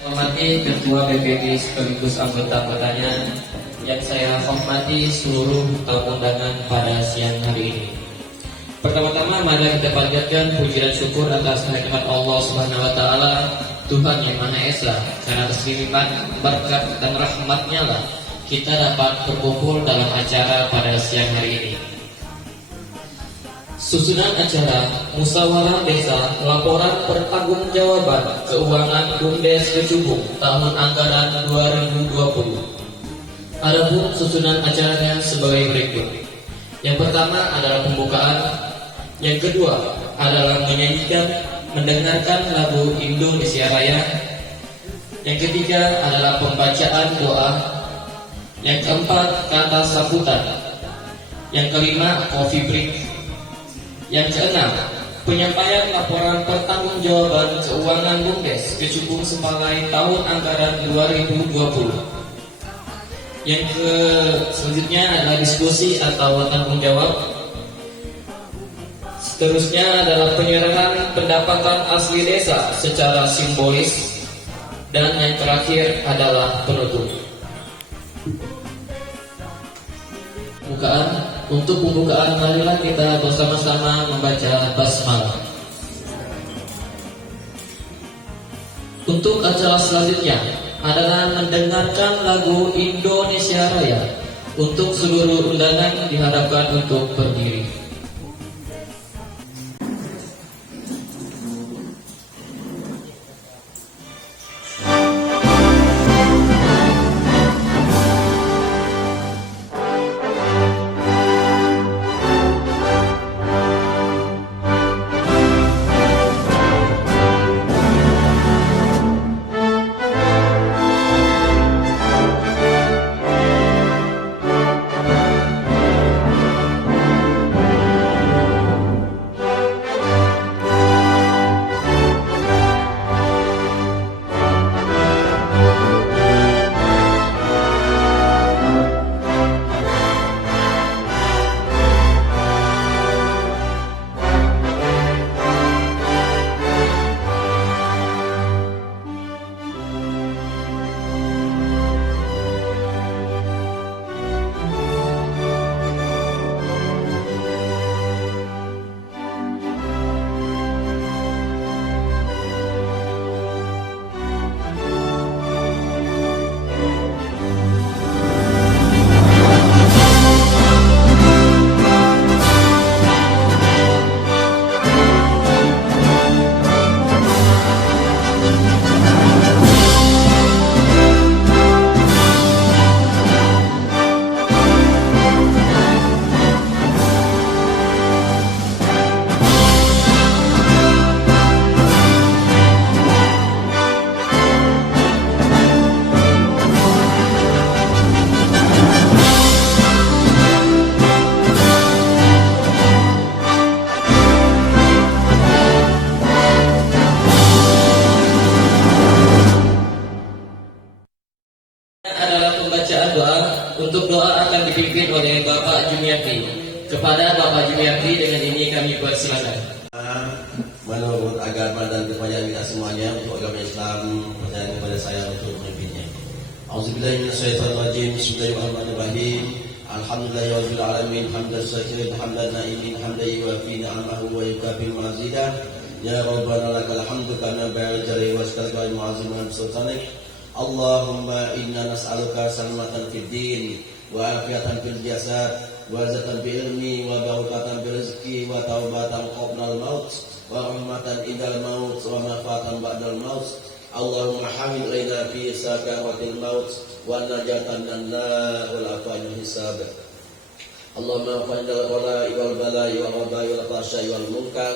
Hormati Ketua BPD sekaligus anggota-anggotanya, yang saya hormati seluruh tamu undangan pada siang hari ini. Pertama-tama mari kita panjatkan puji dan syukur atas nikmat Allah Subhanahu wa taala, Tuhan yang Maha Esa, karena atas limpahan berkat dan rahmat-Nya lah kita dapat berkumpul dalam acara pada siang hari ini. Susunan acara musyawarah desa laporan pertanggungjawaban keuangan BUMDes Kecubung tahun anggaran 2020. Adapun susunan acaranya sebagai berikut. Yang pertama adalah pembukaan, yang kedua adalah mendengarkan lagu Indonesia Raya, yang ketiga adalah pembacaan doa, yang keempat kata sambutan, yang kelima coffee break, yang keenam, penyampaian laporan pertanggungjawaban keuangan BUMDes Kecubung Sepalai tahun anggaran 2020. Yang selanjutnya adalah diskusi atau tanggung jawab. Seterusnya adalah penyerahan pendapatan asli desa secara simbolis. Dan yang terakhir adalah penutup. Untuk pembukaan, marilah kita bersama-sama membaca basmalah. Untuk acara selanjutnya adalah mendengarkan lagu Indonesia Raya. Untuk seluruh undangan diharapkan untuk berdiri. Untuk doa akan dipimpin oleh Bapak Jumiarti. Kepada Bapak Jumiarti dengan ini kami persilakan. Menurut agama dan kepercayaan kita semuanya, untuk agama Islam percaya kepada saya untuk memimpinnya. Auzubillahiminasyaitonirrajim. Bismillahirrahmanirrahim. Alhamdulillahirabbil alamin, hamdan syakirin, hamdan naimin, hamdan yuwafi ni'amahu wa yukafi mazidah. Ya Rabbana lakal hamdu kana ba'al jari wa astarqa mu'azziman sultanik. Allahumma inna nas'aluka salamatan fid din wa afiatan fil jasad wa zatan fil ilmi wa barakatan fil rizqi wa taubatan qabla al maut wa rahmatan indal maut wa manfaatan ba'dal maut. Allahumma hamid laina fi sakaratil maut wa najatan dan la wal afanu hisab. Allahumma fa'inal wala'i wal bala'i wal waba'i wal fahsya'i wal munkar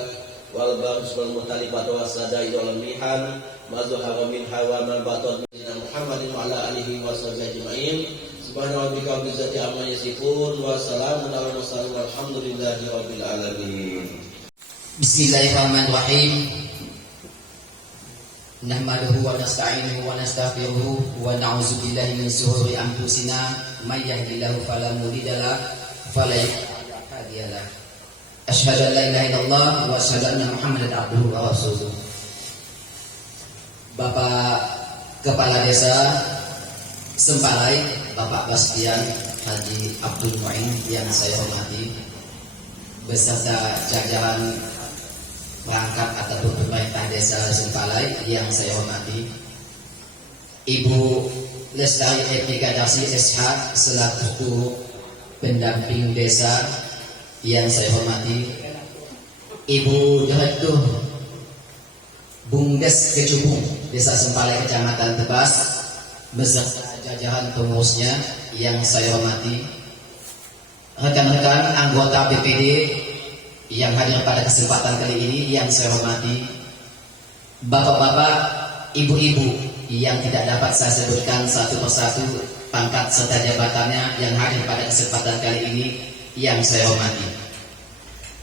wal baghis wal muhtalifat wa sadai wal mihan ma zahara min hawa ma batan Muhammadin wa ala alihi wa sahbihi ajma'in. Subhana rabbika rabbil izzati amma yasifun wa salamun alal mursalin walhamdulillahi rabbil alamin. Bismillahirrahmanirrahim. Nahmaduhu wa nasta'inuhu wa nastaghfiruhu wa na'udzu billahi min shururi anfusina may yahdihillahu fala mudilla lahu wa fala hadiya lahu. Asyhadu an la ilaha illallah wa asyhadu anna Muhammadan abduhu wa rasuluh. Bapak Kepala Desa Sempalai Bapak Bastian Haji Abdul Muin yang saya hormati, beserta jajaran perangkat ataupun pemerintah Desa Sempalai yang saya hormati, Ibu Lestari Epika Darsi SH selaku pendamping desa yang saya hormati, Ibu Direktur Bumdes Kecubung Desa Sempalai Kecamatan Tebas beserta jajaran pengurusnya yang saya hormati, rekan-rekan anggota BPD yang hadir pada kesempatan kali ini yang saya hormati, bapak-bapak, ibu-ibu yang tidak dapat saya sebutkan satu persatu pangkat serta jabatannya yang hadir pada kesempatan kali ini yang saya hormati.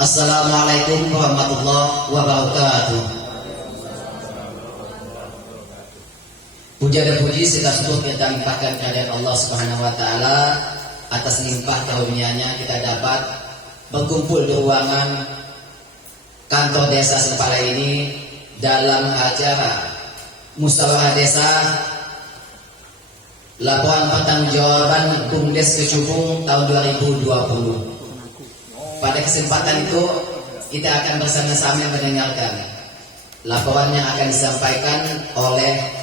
Assalamualaikum warahmatullahi wabarakatuh. Puja dan puji serta syukur kita limpahkan kehadirat Allah Subhanahu wa taala atas limpah karunia-Nya kita dapat berkumpul di ruangan kantor Desa Sempalai ini dalam acara musyawarah desa laporan pertanggungjawaban Bumdes Kecubung tahun 2020. Pada kesempatan itu kita akan bersama-sama mendengarkan laporan yang akan disampaikan oleh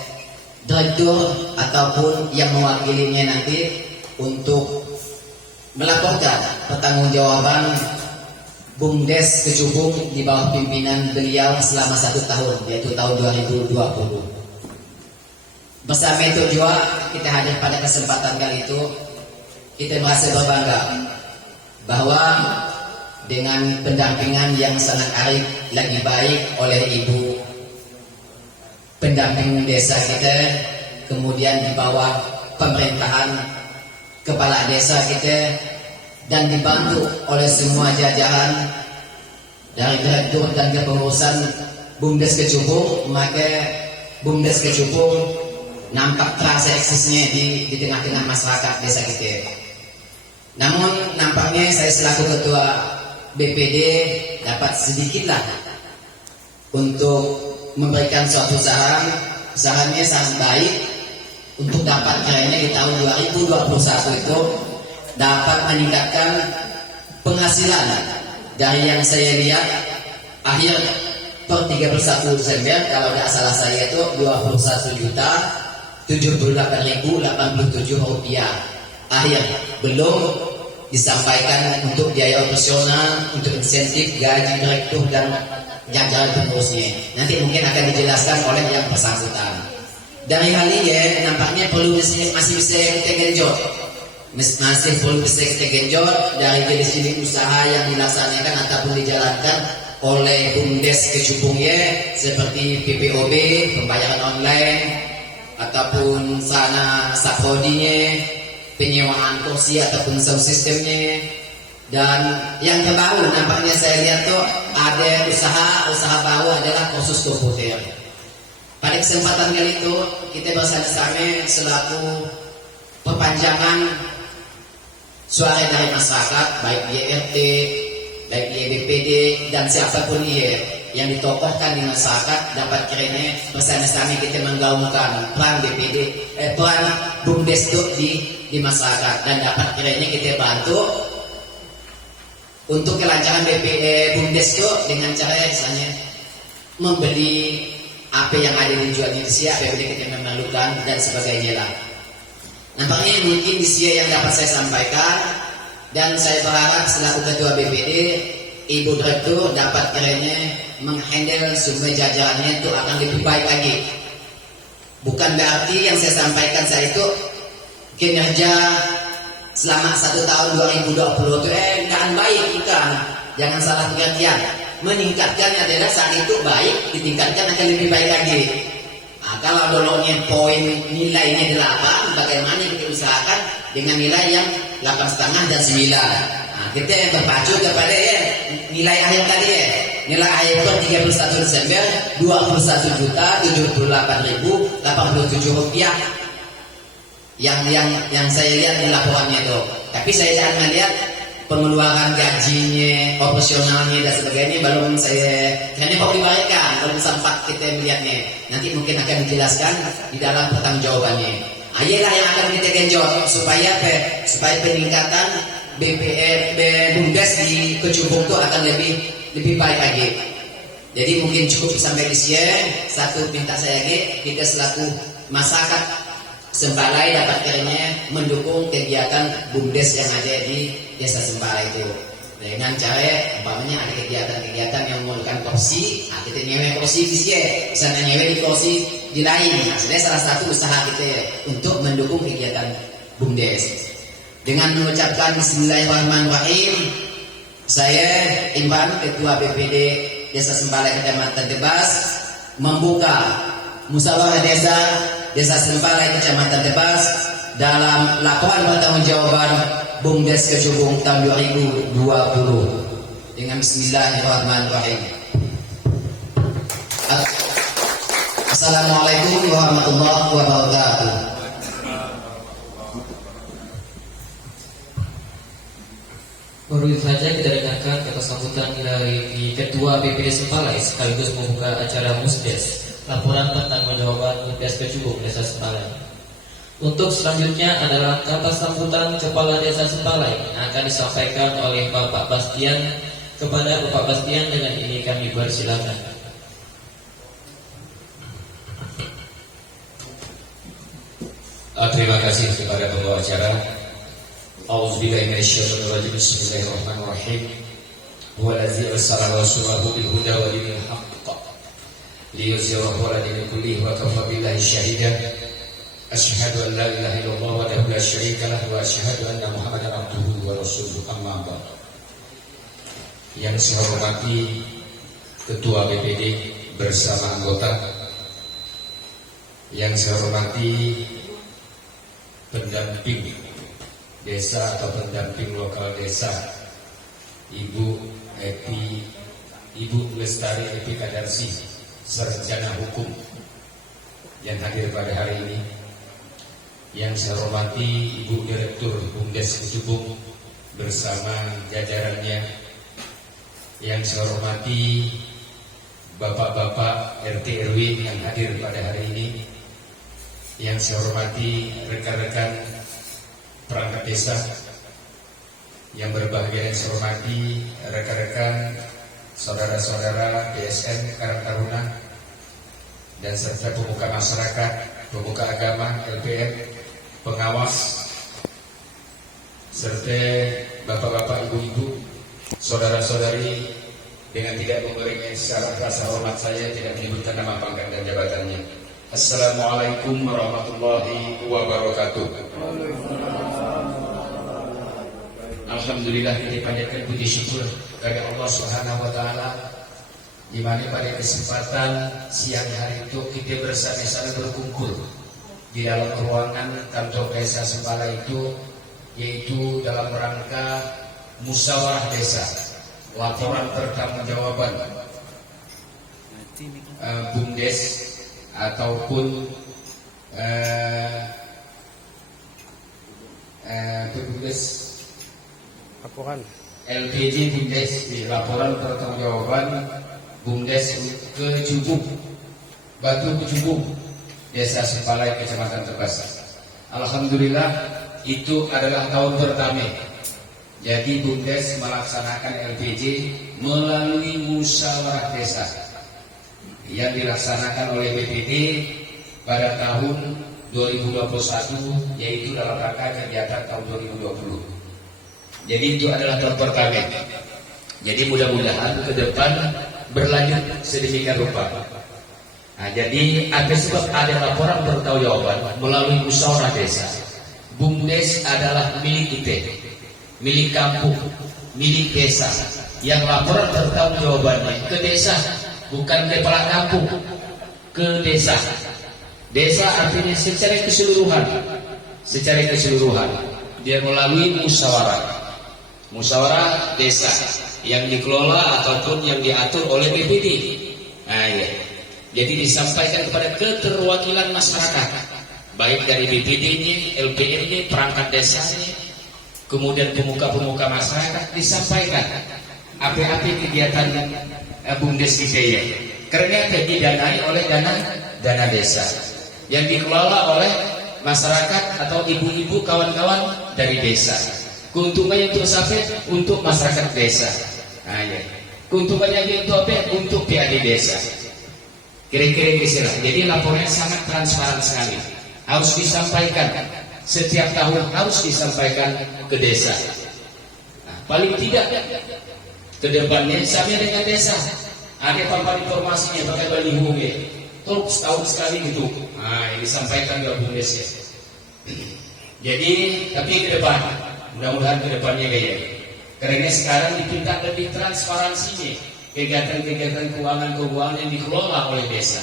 direktur ataupun yang mewakilinya nanti untuk melaporkan pertanggungjawaban Bumdes Kecubung di bawah pimpinan beliau selama 1 tahun, yaitu tahun 2020. Bersama itu juga kita hadir pada kesempatan kali itu, kita merasa berbangga bahwa dengan pendampingan yang sangat arif lagi baik oleh Ibu pendamping desa kita, kemudian di bawah pemerintahan kepala desa kita, dan dibantu oleh semua jajaran dari direktur dan kepengurusan Bumdes Kecubung, maka Bumdes Kecubung nampak terasa eksisnya di tengah-tengah masyarakat desa kita. Namun nampaknya saya selaku ketua BPD dapat sedikitlah untuk memberikan suatu sarannya sangat baik untuk dapat kiranya di tahun 2021 itu dapat meningkatkan penghasilan dari yang saya lihat akhir per 31 Desember kalau tidak salah saya itu 21.078.087 rupiah akhir, belum disampaikan untuk biaya operasional, untuk insentif gaji direktur dan jajaran pengurusnya. Nanti mungkin akan dijelaskan oleh yang bersangkutan. Dari hal ini nampaknya perlu masih bisa kita genjot, masih perlu bisa kita genjot dari jenis-jenis usaha yang dilaksanakan ataupun dijalankan oleh Bumdes Kecubung seperti PPOB, pembayaran online, ataupun sana saprodinya, penyewaan kursi ataupun sound systemnya. Dan yang terbaru nampaknya saya lihat tuh ada usaha baru adalah kursus komputer. Pada kesempatan kali itu kita bersama-sama selaku perpanjangan suara dari masyarakat, baik di RT, baik di BPD dan siapapun yang ditokohkan di masyarakat, dapat kiranya bersama-sama kita menggaungkan peran BPD, peran Bumdes itu di masyarakat, dan dapat kiranya kita bantu untuk kelancaran Bumdes itu dengan cara misalnya membeli apa yang ada di jual di Sia, apa yang kita memerlukan dan sebagainya lah. Nampaknya mungkin di Sia yang dapat saya sampaikan, dan saya berharap selaku ketua BPD, Ibu Direktur dapat kiranya menghandle semua jajarannya itu akan lebih baik lagi. Bukan berarti yang saya sampaikan saya itu kinerja selama 1 tahun 2020 itu kan baik, bukan. Jangan salah pengertian. Meningkatkannya adalah saat itu baik, ditingkatkan akan lebih baik lagi. Nah, kalau dulunya poin nilainya 8, bagaimana kita usahakan dengan nilai yang 8,5 dan 9. Nah, kita berpacu kepada nilai akhir tadi nilai akhir per 31 Desember 21.078.087 rupiah. Yang saya lihat di laporannya itu. Tapi saya jangan melihat pengeluaran gajinya, operasionalnya dan sebagainya belum saya hanya mau diberikan, belum sempat kita melihatnya. Nanti mungkin akan dijelaskan di dalam pertanggungjawabannya. Ayalah yang akan kita genjot supaya peningkatan BUMDes di Kecubung itu akan lebih baik lagi. Jadi mungkin cukup sampai di sini. Satu minta saya lagi, kita selaku masyarakat Sembalai dapat kiranya mendukung kegiatan BUMDes yang ada di Desa Sembalai itu. Dengan cara umpamanya ada kegiatan-kegiatan yang memerlukan kursi, nah kita nyewa kursi di sini, misalnya nyewa di kursi di lain. Nah, sebenarnya salah satu usaha kita untuk mendukung kegiatan BUMDes. Dengan mengucapkan Bismillahirrahmanirrahim, saya Imran, Ketua BPD Desa Sembalai Kecamatan Tebas, membuka musyawarah Desa Sembalai Kecamatan Tebas dalam laporan pertanggungjawaban BUMDes Kecubung tahun 2020 dengan Bismillahirrahmanirrahim. Assalamualaikum warahmatullahi wabarakatuh. Baru saja kita dengarkan kata sambutan dari Ketua BPD Sembalai sekaligus membuka acara Musdes, laporan pertanggungjawaban BUMDes Kecubung Desa Sembalai. Untuk selanjutnya adalah kata sambutan Kepala Desa Sembalai yang akan disampaikan oleh Bapak Bastian. Kepada Bapak Bastian dengan ini kami persilakan. Terima kasih kepada pembawa acara. A'udzubillahi minasyaitonirrajim. Bismillahirrahmanirrahim. Huwallazi arsala rasulahu bil huda wa dinil haqq liyuzhirahu 'ala dini kullihi wa kafa billahi shahidan. Asyhadu an la ilaha illallah wahdahu la syarika lahu wa asyhadu anna Muhammadan abduhu wa rasuluhu, amma ba'd. Yang saya hormati Ketua BPD bersama anggota, yang saya hormati pendamping desa atau pendamping lokal desa, Ibu Epi, Ibu Lestari Epi Kadarsi, sarjana hukum yang hadir pada hari ini. Yang saya hormati Ibu Direktur BUMDes Kecubung bersama jajarannya. Yang saya hormati Bapak-bapak RT RW yang hadir pada hari ini. Yang saya hormati rekan-rekan perangkat desa yang berbahagia, yang saya hormati rekan-rekan saudara-saudara DSN Karang Taruna dan serta pemuka masyarakat, pemuka agama, LPM, pengawas, serta bapak-bapak, ibu-ibu, saudara-saudari. Dengan tidak memberikan syarat rasa hormat saya tidak menyebutkan nama pangkat dan jabatannya. Assalamualaikum warahmatullahi wabarakatuh. Alhamdulillah, kita panjatkan puji syukur kepada Allah Subhanahu wa taala di mana pada kesempatan siang hari itu kita bersama-sama berkumpul di dalam ruangan kantor Desa Sembalai itu, yaitu dalam rangka musyawarah desa, laporan pertanggungjawaban BUMDes ataupun BUMDes laporan LPG BUMDes, di laporan pertanggungjawaban BUMDes Kecubung, Batu Kecubung, Desa Sembalai Kecamatan Tebas. Alhamdulillah, itu adalah tahun pertama. Jadi BUMDes melaksanakan LPG melalui musyawarah desa yang dilaksanakan oleh BPD pada tahun 2021, yaitu dalam rangka kegiatan tahun 2020. Jadi itu adalah tahun pertama. Jadi mudah-mudahan ke depan berlanjut sedemikian rupa. Nah, jadi ada sebab ada laporan pertanggungjawaban melalui musyawarah desa. BUMDes adalah milik kita, milik kampung, milik desa. Yang laporan pertanggungjawabannya ke desa, bukan kepala kampung, ke desa. Desa artinya secara keseluruhan. Secara keseluruhan dia melalui musyawarah desa yang dikelola ataupun yang diatur oleh BPD. Nah, ya. Jadi disampaikan kepada keterwakilan masyarakat, baik dari BPD-nya, LPM-nya, perangkat desanya, kemudian pemuka-pemuka masyarakat disampaikan apa-apa kegiatan BUMDes kita ya. Karena didanai oleh dana desa yang dikelola oleh masyarakat atau ibu-ibu kawan-kawan dari desa. Keuntungannya untuk siapa? Untuk masyarakat desa. Nah, ya. Keuntungannya untuk apa? Untuk PAD desa. Kira-kira gitu. Jadi laporannya sangat transparan sekali. Harus disampaikan setiap tahun, harus disampaikan ke desa. Nah, paling tidak ke depannya sama dengan desa. Ada papan informasinya pakai baliho ya. Terus setahun sekali gitu. Nah, ini disampaikan ke BUMDes ya. Jadi, tapi ke depan, mudah-mudahan ke depannya kayak. Karena sekarang dipinta lebih transparansinya kegiatan-kegiatan keuangan yang dikelola oleh desa.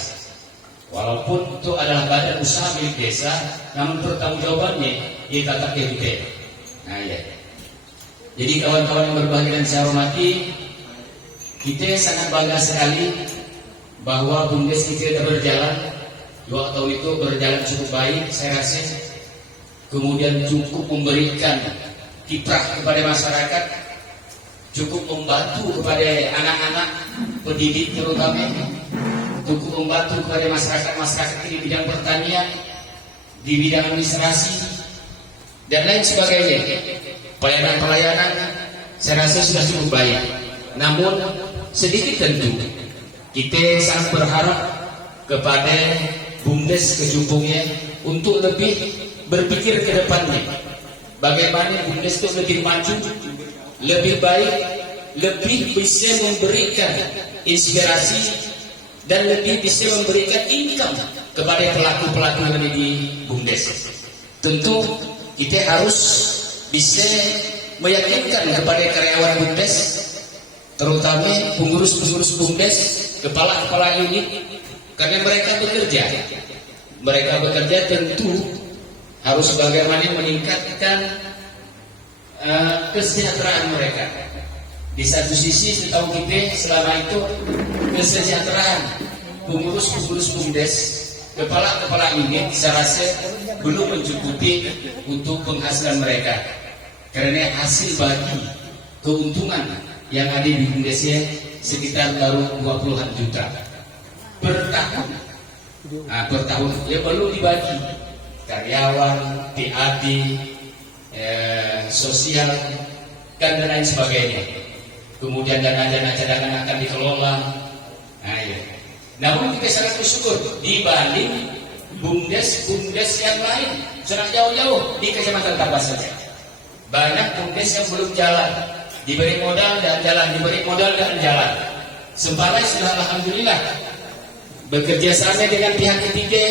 Walaupun itu adalah badan usaha milik desa, namun pertanggungjawabannya tetap DPT. Nah ya. Jadi kawan-kawan yang berbahagia dan saya hormati, kita sangat bangga sekali bahwa BUMDes kita sudah berjalan 2 tahun itu berjalan cukup baik, saya rasa. Kemudian cukup memberikan kiprah kepada masyarakat, cukup membantu kepada anak-anak pendidik terutama, cukup membantu kepada masyarakat di bidang pertanian, di bidang administrasi dan lain sebagainya. Pelayanan-pelayanan saya rasa sudah cukup baik. Namun sedikit tentu kita sangat berharap kepada BUMDes Kejumpungnya untuk lebih berpikir ke depannya. Bagaimana BUMDes itu lebih maju, lebih baik, lebih bisa memberikan inspirasi dan lebih bisa memberikan income kepada pelaku-pelaku yang ada di BUMDes. Tentu kita harus bisa meyakinkan kepada karyawan BUMDes, terutama pengurus-pengurus BUMDes, kepala-kepala unit, karena mereka bekerja tentu harus bagaimana meningkatkan kesejahteraan mereka. Di satu sisi setahu kita selama itu kesejahteraan pengurus-pengurus BUMDes, kepala-kepala unit saya rasa belum mencukupi untuk penghasilan mereka. Karena hasil bagi keuntungan yang ada di BUMDesnya sekitar baru 20-an juta per tahun. Nah, per tahun ya perlu dibagi karyawan, PAD, sosial dan lain sebagainya. Kemudian dana-dana cadangan akan dikelola. Nah, ya. Namun kita sangat bersyukur dibanding BUMDes yang lain, sangat jauh-jauh di Kecamatan Tabas saja. Banyak BUMDes yang belum jalan, diberi modal dan jalan. Sempala sudah alhamdulillah bekerja sama dengan pihak ketiga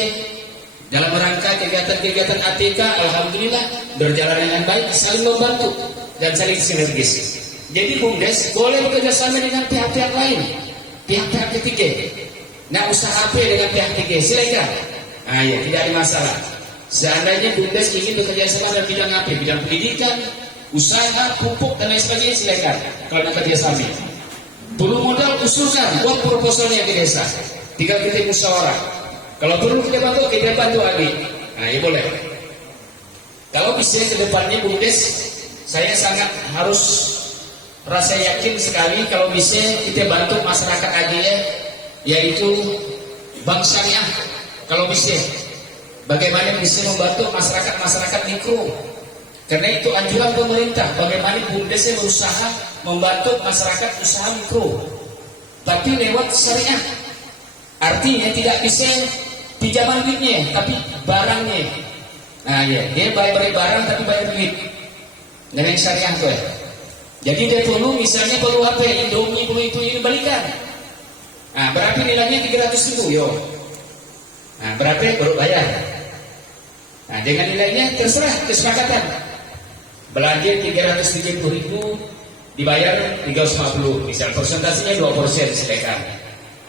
dalam rangka kegiatan-kegiatan ATK, alhamdulillah berjalan dengan baik, saling membantu dan saling sinergis. Jadi BUMDes boleh bekerja sama dengan pihak-pihak lain, pihak-pihak ketiga. Nah, usaha apa dengan pihak ketiga? Silakan. Nah, ya, tidak ada masalah. Seandainya BUMDes ingin bekerja sama dalam bidang apa? Bidang pendidikan, usaha, pupuk dan lain sebagainya, silakan. Kalau nak kerja sama, perlu modal, usulkan, buat proposalnya ke desa. Tinggal kita musyawarah. Kalau perlu kita bantu lagi. Nah, ya boleh. Kalau bisa ke depannya BUMDes, saya sangat harus rasa yakin sekali kalau bisa kita bantu masyarakat aja ya, yaitu bank syariah. Kalau bisa, bagaimana bisa membantu masyarakat mikro? Karena itu anjuran pemerintah. Bagaimana BUMDes berusaha membantu masyarakat usaha mikro, tapi lewat syariah. Artinya tidak bisa pinjaman duitnya, tapi barangnya. Nah ya, dia bayar barang tapi bayar duit. Dengan syariah tuh ya. Jadi dia perlu apa? Indomie perlu itu ini balikan. Nah, berapa nilainya? 300.000 yo. Nah, berapa baru bayar. Nah, dengan nilainya terserah kesepakatan. Belanja 330.000 dibayar 350. Misal persentasenya 2% silakan.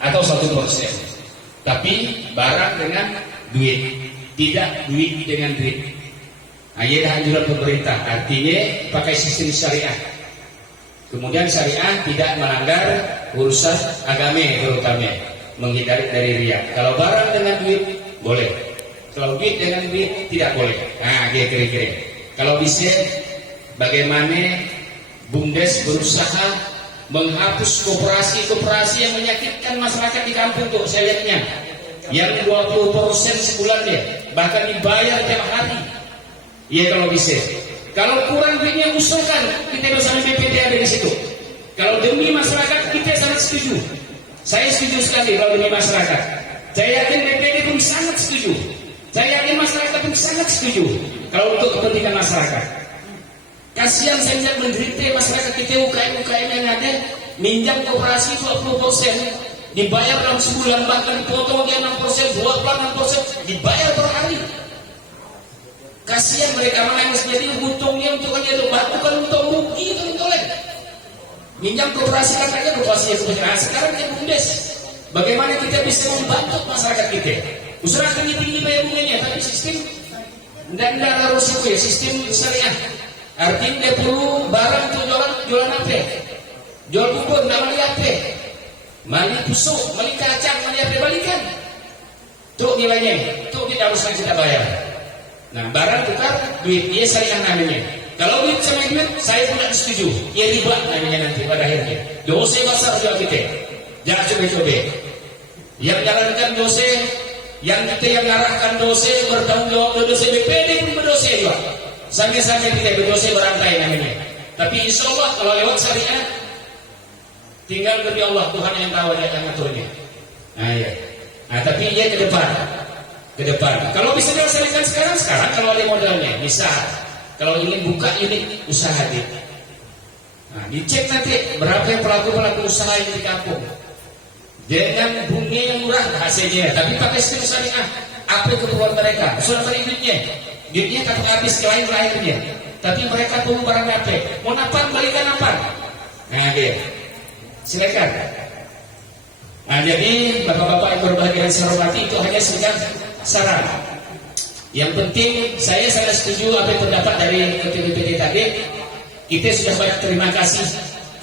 Atau 1%. Tapi barang dengan duit, tidak duit dengan duit. Nah, ini anjuran pemerintah. Artinya pakai sistem syariah. Kemudian syariah tidak melanggar urusan agama terutama, menghindari dari riya. Kalau barang dengan duit boleh, kalau duit dengan duit tidak boleh. Nah, kira-kira. Kalau bisa bagaimana BUMDes berusaha menghapus koperasi-koperasi yang menyakitkan masyarakat di kampung tuh saya lihatnya. Yang 20% sebulan deh, bahkan dibayar tiap hari. Iya kalau bisa. Kalau kurang duitnya usulkan, kita bersama BPT ada di situ. Kalau demi masyarakat kita sangat setuju. Saya setuju sekali kalau demi masyarakat. Saya yakin BPT pun sangat setuju. Saya yakin masyarakat pun sangat setuju kalau untuk kepentingan masyarakat. Kasihan saya lihat menderita masyarakat kita UKM yang ada minjam koperasi 20%. Dibayar dalam sebulan, bahkan dipotong dia 6%, 26%, dibayar per hari. Kasihan mereka mana yang jadi untungnya untuk hanya itu, bukan untung rugi itu tolong. Minjam koperasi katanya koperasi yang sekarang dia BUMDes. Bagaimana kita bisa membantu masyarakat kita? Usaha tinggi bayar bunganya, tapi sistem dan harus itu ya, sistem syariah. Artinya dia perlu barang untuk jualan apa? Jual bubur, nggak beli apa? Mali busuk, mali kacang, mali apa balikan. Tuh nilainya, tuh kita harus kita bayar. Nah barang tukar duit, dia syariah namanya. Kalau duit sama duit, saya tidak setuju. Ya riba namanya nanti pada akhirnya. Dosa besar juga kita. Jangan coba-coba. Yang jalankan dosa, yang kita yang ngarahkan dosa, bertanggung jawab dosa BPD pun berdosa juga. Sampai-sampai kita berdosa berantai namanya. Tapi insya Allah kalau lewat syariah, tinggal beri Allah, Tuhan yang tahu dia akan mengaturnya. Nah, ya. Nah, tapi dia ke depan. Kalau bisa dilaksanakan sekarang kalau ada modalnya, misal kalau ingin buka unit usaha di. Nah, dicek nanti berapa yang pelaku usaha yang di kampung. Dengan bunga yang murah hasilnya, tapi pakai sistem syariah. Apa keperluan mereka? Sudah beri duitnya tak habis ke lain-lainnya. Tapi mereka perlu barang apa? Mau napan balikan napan. Nah, dia. Silakan. Nah, jadi bapak-bapak yang berbahagia dan saya hormati, itu hanya sekedar saran. Yang penting saya sangat setuju apa yang terdapat dari Ketua BPD tadi. Kita sudah banyak terima kasih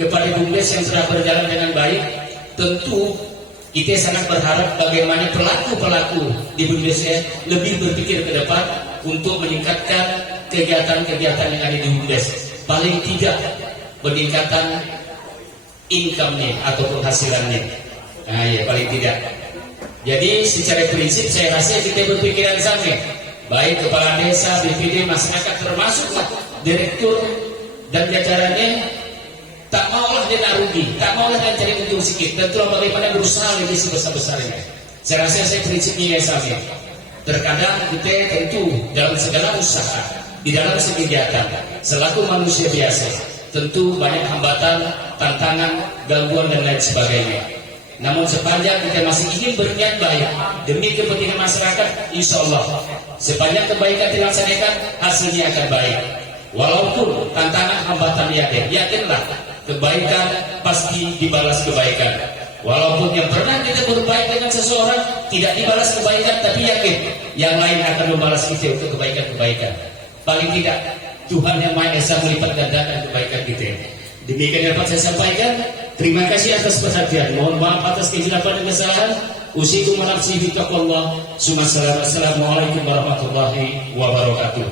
kepada BUMDes yang sudah berjalan dengan baik. Tentu kita sangat berharap bagaimana pelaku-pelaku di BUMDes lebih berpikir ke depan untuk meningkatkan kegiatan-kegiatan yang ada di BUMDes. Paling tidak peningkatan income-nya atau penghasilannya. Nah ya paling tidak. Jadi secara prinsip saya rasa kita berpikiran sama. Baik kepala desa, BPD, masyarakat termasuklah direktur dan jajarannya tak maulah dia nak rugi, tak maulah dia cari untung sedikit, dan itulah bagaimana berusaha lebih sebesar-besarnya. Saya rasa saya prinsipnya sama. Terkadang kita tentu dalam segala usaha, di dalam kegiatan, selaku manusia biasa, tentu banyak hambatan, tantangan, gangguan dan lain sebagainya. Namun sepanjang kita masih ingin berniat baik demi kepentingan masyarakat, insya Allah sepanjang kebaikan dilaksanakan, hasilnya akan baik. Walaupun tantangan hambatan ada, yakinlah kebaikan pasti dibalas kebaikan. Walaupun yang pernah kita berbaik dengan seseorang tidak dibalas kebaikan, tapi yakin yang lain akan membalas kita untuk kebaikan-kebaikan. Paling tidak Tuhan yang Maha Esa melipat gandakan kebaikan kita. Demikian yang dapat saya sampaikan. Terima kasih atas perhatian. Mohon maaf atas kehilapan dan kesalahan. Usikum wa nafsi bi taqwallah. Assalamualaikum warahmatullahi wabarakatuh.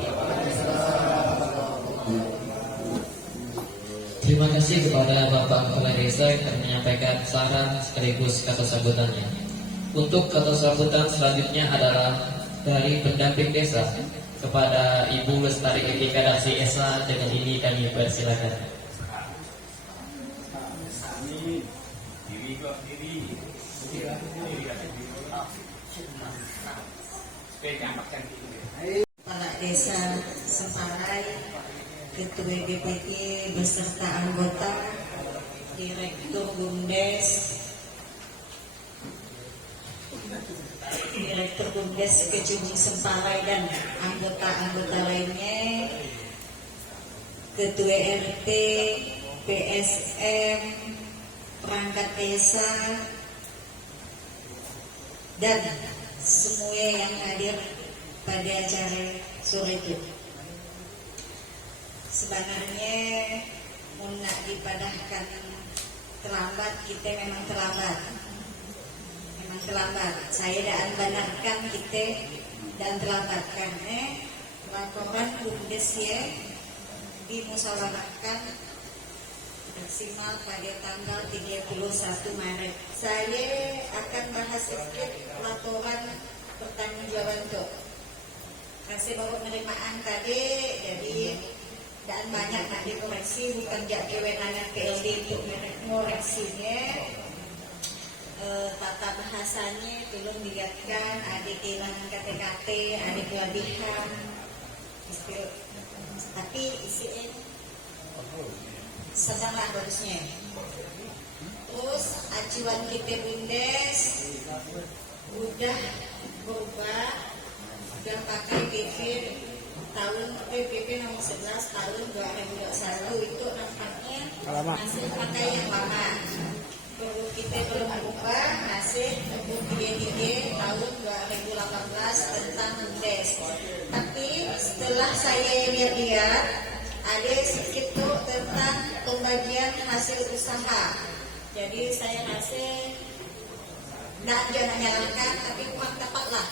Terima kasih kepada Bapak Kepala Desa yang telah menyampaikan saran sekaligus kata sambutannya. Untuk kata sambutan selanjutnya adalah dari pendamping desa kepada Ibu Lestari Etika Daksi Esa. Dengan ini kami persilakan. Kepala Desa Semparai, Ketua BPT beserta anggota, Direktur BUMDes, Kecubung Semparai dan anggota-anggota lainnya, Ketua RT, PSM, perangkat desa, dan semua yang hadir pada acara sore itu. Sebenarnya nak dipadahkan terlambat, kita memang terlambat. Saya dah benarkan kita dan terlambat karena laporan BUMDes ya dimusyawarahkan maksimal pada tanggal 31 Maret. Saya akan bahas sedikit laporan pertanggungjawaban tuh. Kasih baru penerimaan tadi, jadi dan banyak nak dikoreksi, bukan jak kewenangan PLD untuk mengoreksinya. Tata bahasanya belum dilihatkan, ada kehilangan kata-kata, ada kelebihan, tapi isinya sedanglah bagusnya. Terus acuan kita Bundes udah berubah, udah pakai PP tahun PP nomor 11 tahun 2021 itu nampaknya masih pakai yang lama. Perlu kita belum berubah, masih untuk 33 tahun 2018 tentang Bundes. Tapi setelah saya lihat-lihat, ada sedikit tuh tentang pembagian hasil usaha. Jadi saya rasa jangan nyalakan, tapi kurang tepat lah.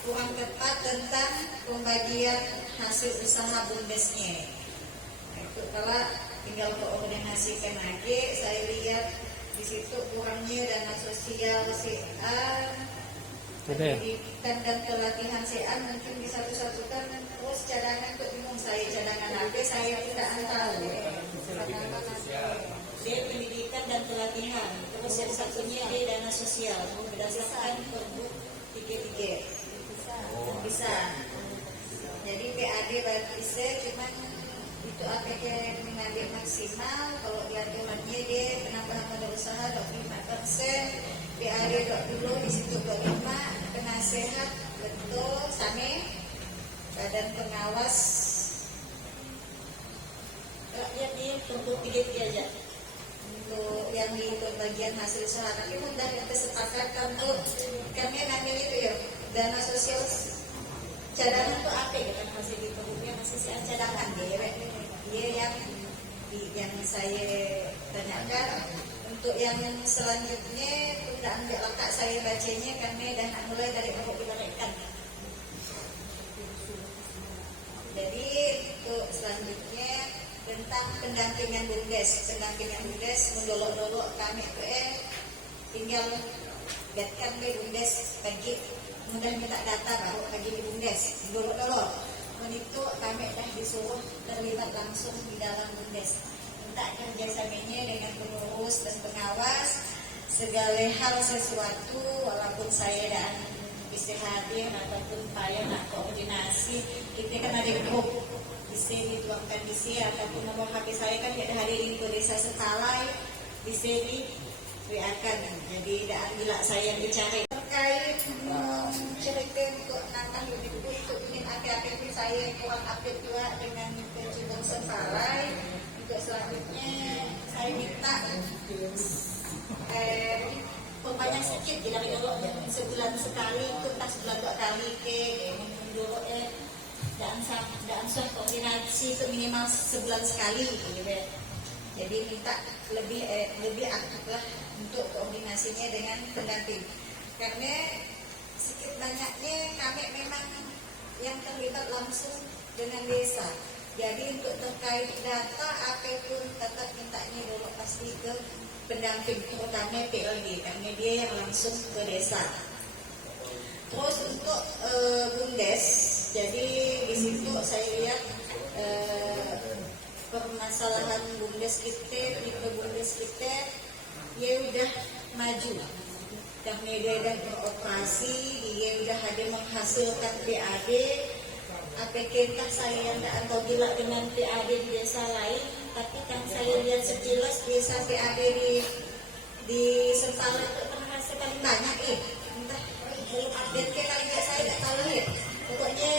Kurang tepat tentang pembagian hasil usaha Bundesnya. Itu kalau tinggal koordinasikan lagi, saya lihat di situ kurangnya dana sosial CA, pendidikan dan pelatihan CA mungkin disatu-satukan. Terus cadangan untuk bingung saya, cadangan apa saya tidak tahu. Dia pendidikan dan pelatihan, terus yang satunya dia dana sosial berdasarkan Pergub 33 bisa. Jadi PAD baru bisa, cuman itu APK yang mengambil maksimal. Kalau di aturannya dia penambahan modal usaha 25%, PAD dulu di situ 25, penasehat betul sama badan pengawas rakyat ini untuk 33 aja untuk yang di bagian hasil usaha. Tapi mudah yang kesepakatan untuk kami ngambil itu ya dana sosial cadangan itu apa ya, kan masih di perhubungan masih cadangan dia yang saya tanyakan. Untuk yang selanjutnya udah ambil langkah saya bacanya, kami dah mulai dari pokok diberikan. Jadi untuk selanjutnya tentang pendampingan Bundes. Pendampingan Bundes mendolok-dolok kami tinggal lihatkan ke Bundes pagi, mudah minta data baru pagi di Bundes dolok-dolok. Itu kami dah disuruh terlibat langsung di dalam Bundes, minta kerjasamanya dengan pengurus dan pengawas segala hal sesuatu. Walaupun saya dan bisa hadir ataupun payah nak koordinasi, kita kan ada grup bisa dituangkan di sini, ataupun nomor HP saya kan tidak hadir di desa Setalai di sini akan. Jadi tidak bila saya yang dicari terkait cerita untuk nambah unit untuk unit apa-apa itu saya kurang update juga dengan Cibung Setalai. Untuk selanjutnya saya minta perbanyak sedikit dari dulu sebulan sekali itu entah sebulan 2 kali ke dulu dan sah koordinasi itu minimal sebulan sekali gitu. Jadi minta lebih aktif lah untuk koordinasinya dengan pendamping, karena sedikit banyaknya kami memang yang terlibat langsung dengan desa. Jadi untuk terkait data apapun tetap mintanya dulu pasti ke pendamping, terutama PLD, karena dia yang langsung ke desa. Terus untuk Bundes, jadi di situ saya lihat permasalahan Bundes kita, tipe Bundes kita, dia udah maju, karena dia udah beroperasi, dia udah ada menghasilkan PAD. APK entah saya yang tak tahu gila dengan PAD di desa lain, tapi kan saya lihat sekilas desa PAD di Sempalan itu terhasil paling banyak entah belum update ke kali dia saya tak tahu pokoknya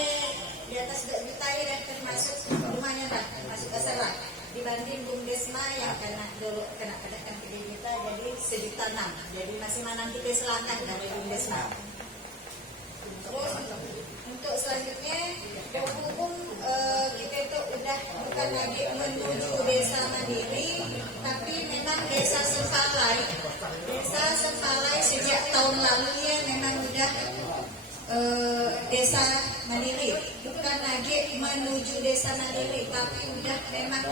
di atas 2 juta dan termasuk rumahnya lah, termasuk masalah dibanding Bundesma yang kena kedakan ke kita jadi 1,6 juta, jadi masih manang kita selangkah dari Bundesma. Terus untuk selanjutnya berhubung kita itu udah bukan lagi menuju desa mandiri, tapi memang desa Sempalai sejak tahun lalu ya memang udah desa mandiri, bukan lagi menuju desa mandiri, tapi udah memang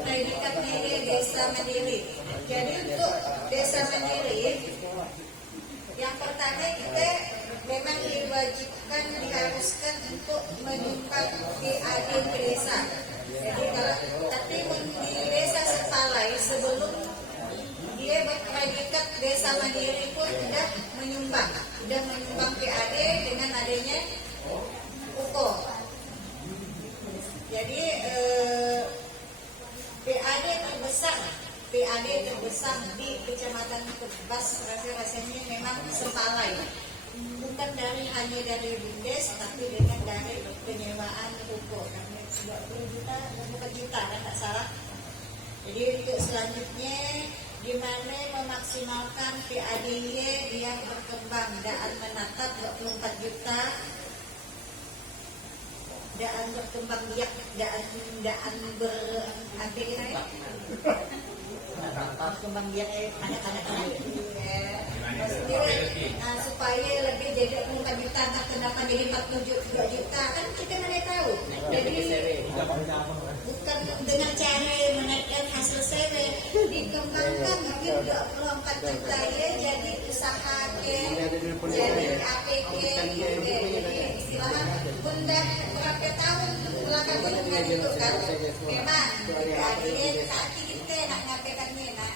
predikatnya ini desa mandiri. Jadi untuk desa mandiri, yang pertama kita memang diwajibkan, diharuskan untuk menyumbang PAD ke desa. Jadi kalau tapi di desa Sepalai sebelum dia berpredikat desa mandiri pun sudah menyumbang PAD dengan adanya UKO. Jadi PAD terbesar di Kecamatan Tebas rasanya memang Sepalai. Bukan hanya dari BUMDes, tapi dengan dari penyewaan UKO. Karena 20 juta, bukan juta kan tak salah. Jadi untuk selanjutnya gimana memaksimalkan PAD-nya dia berkembang dan menatap 24 juta dan berkembang biak dan berkembang biak anak-anak supaya lebih jadi 24 juta, kenapa jadi 42 juta kan kita mana tahu. Jadi bukan dengan cara menaikkan hasil sere, dikembangkan mungkin 24 juta ya jadi usaha jadi APK, jadi istilahnya bunda berapa tahun belakangan itu kan memang adanya nanti kita nak ngapakannya nak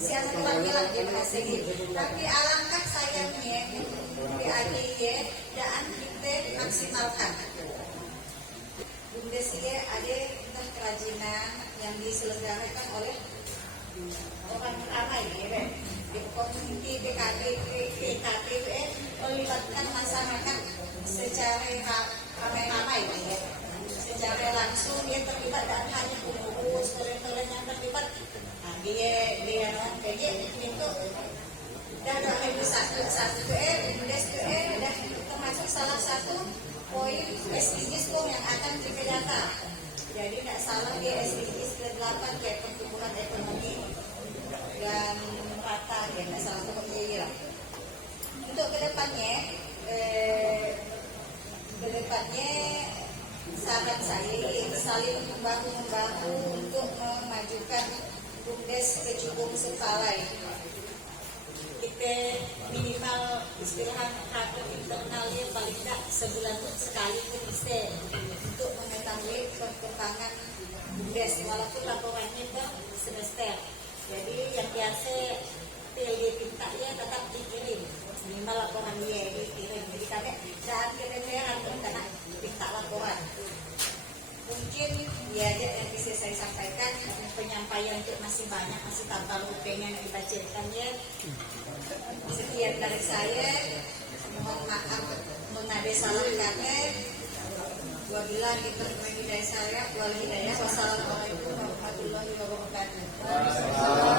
siapa orang bilang dia merasa gitu. Tapi alangkah sayangnya PAD dan kita maksimalkan. BUMDes ada entah kerajinan yang diselenggarakan oleh orang ramai ya, di komuniti PKB, PKB melibatkan masyarakat secara ramai-ramai ya. Secara langsung dia terlibat dan hanya pengurus tolen-tolen yang terlibat. Nah, dia itu dan 2001 BUMDes dah termasuk salah satu poin SDGs yang akan kita data. Jadi tidak salah dia SDGs ke-8 kayak pertumbuhan ekonomi dan rata ya, tidak salah pokoknya. Untuk kedepannya sahabat saya saling membahu untuk memajukan BUMDes Kecubung Sepalai. Kita minimal istilah rakor internalnya paling tidak sebulan sekali pun bisa untuk mengetahui perkembangan BUMDes walaupun laporannya per semester. Jadi yang biasa pilih pintanya tetap dikirim, minimal laporan dia dikirim. Jadi kami saat kita karena minta laporan. Mungkin ya yang bisa saya sampaikan, penyampaian untuk masih banyak, masih tambah pengen dibacakan ya. Sekian dari saya, mohon maaf mengadai salah kata. Wabillahi taufiq hidayah saya, wal hidayah. Wassalamualaikum warahmatullahi wabarakatuh.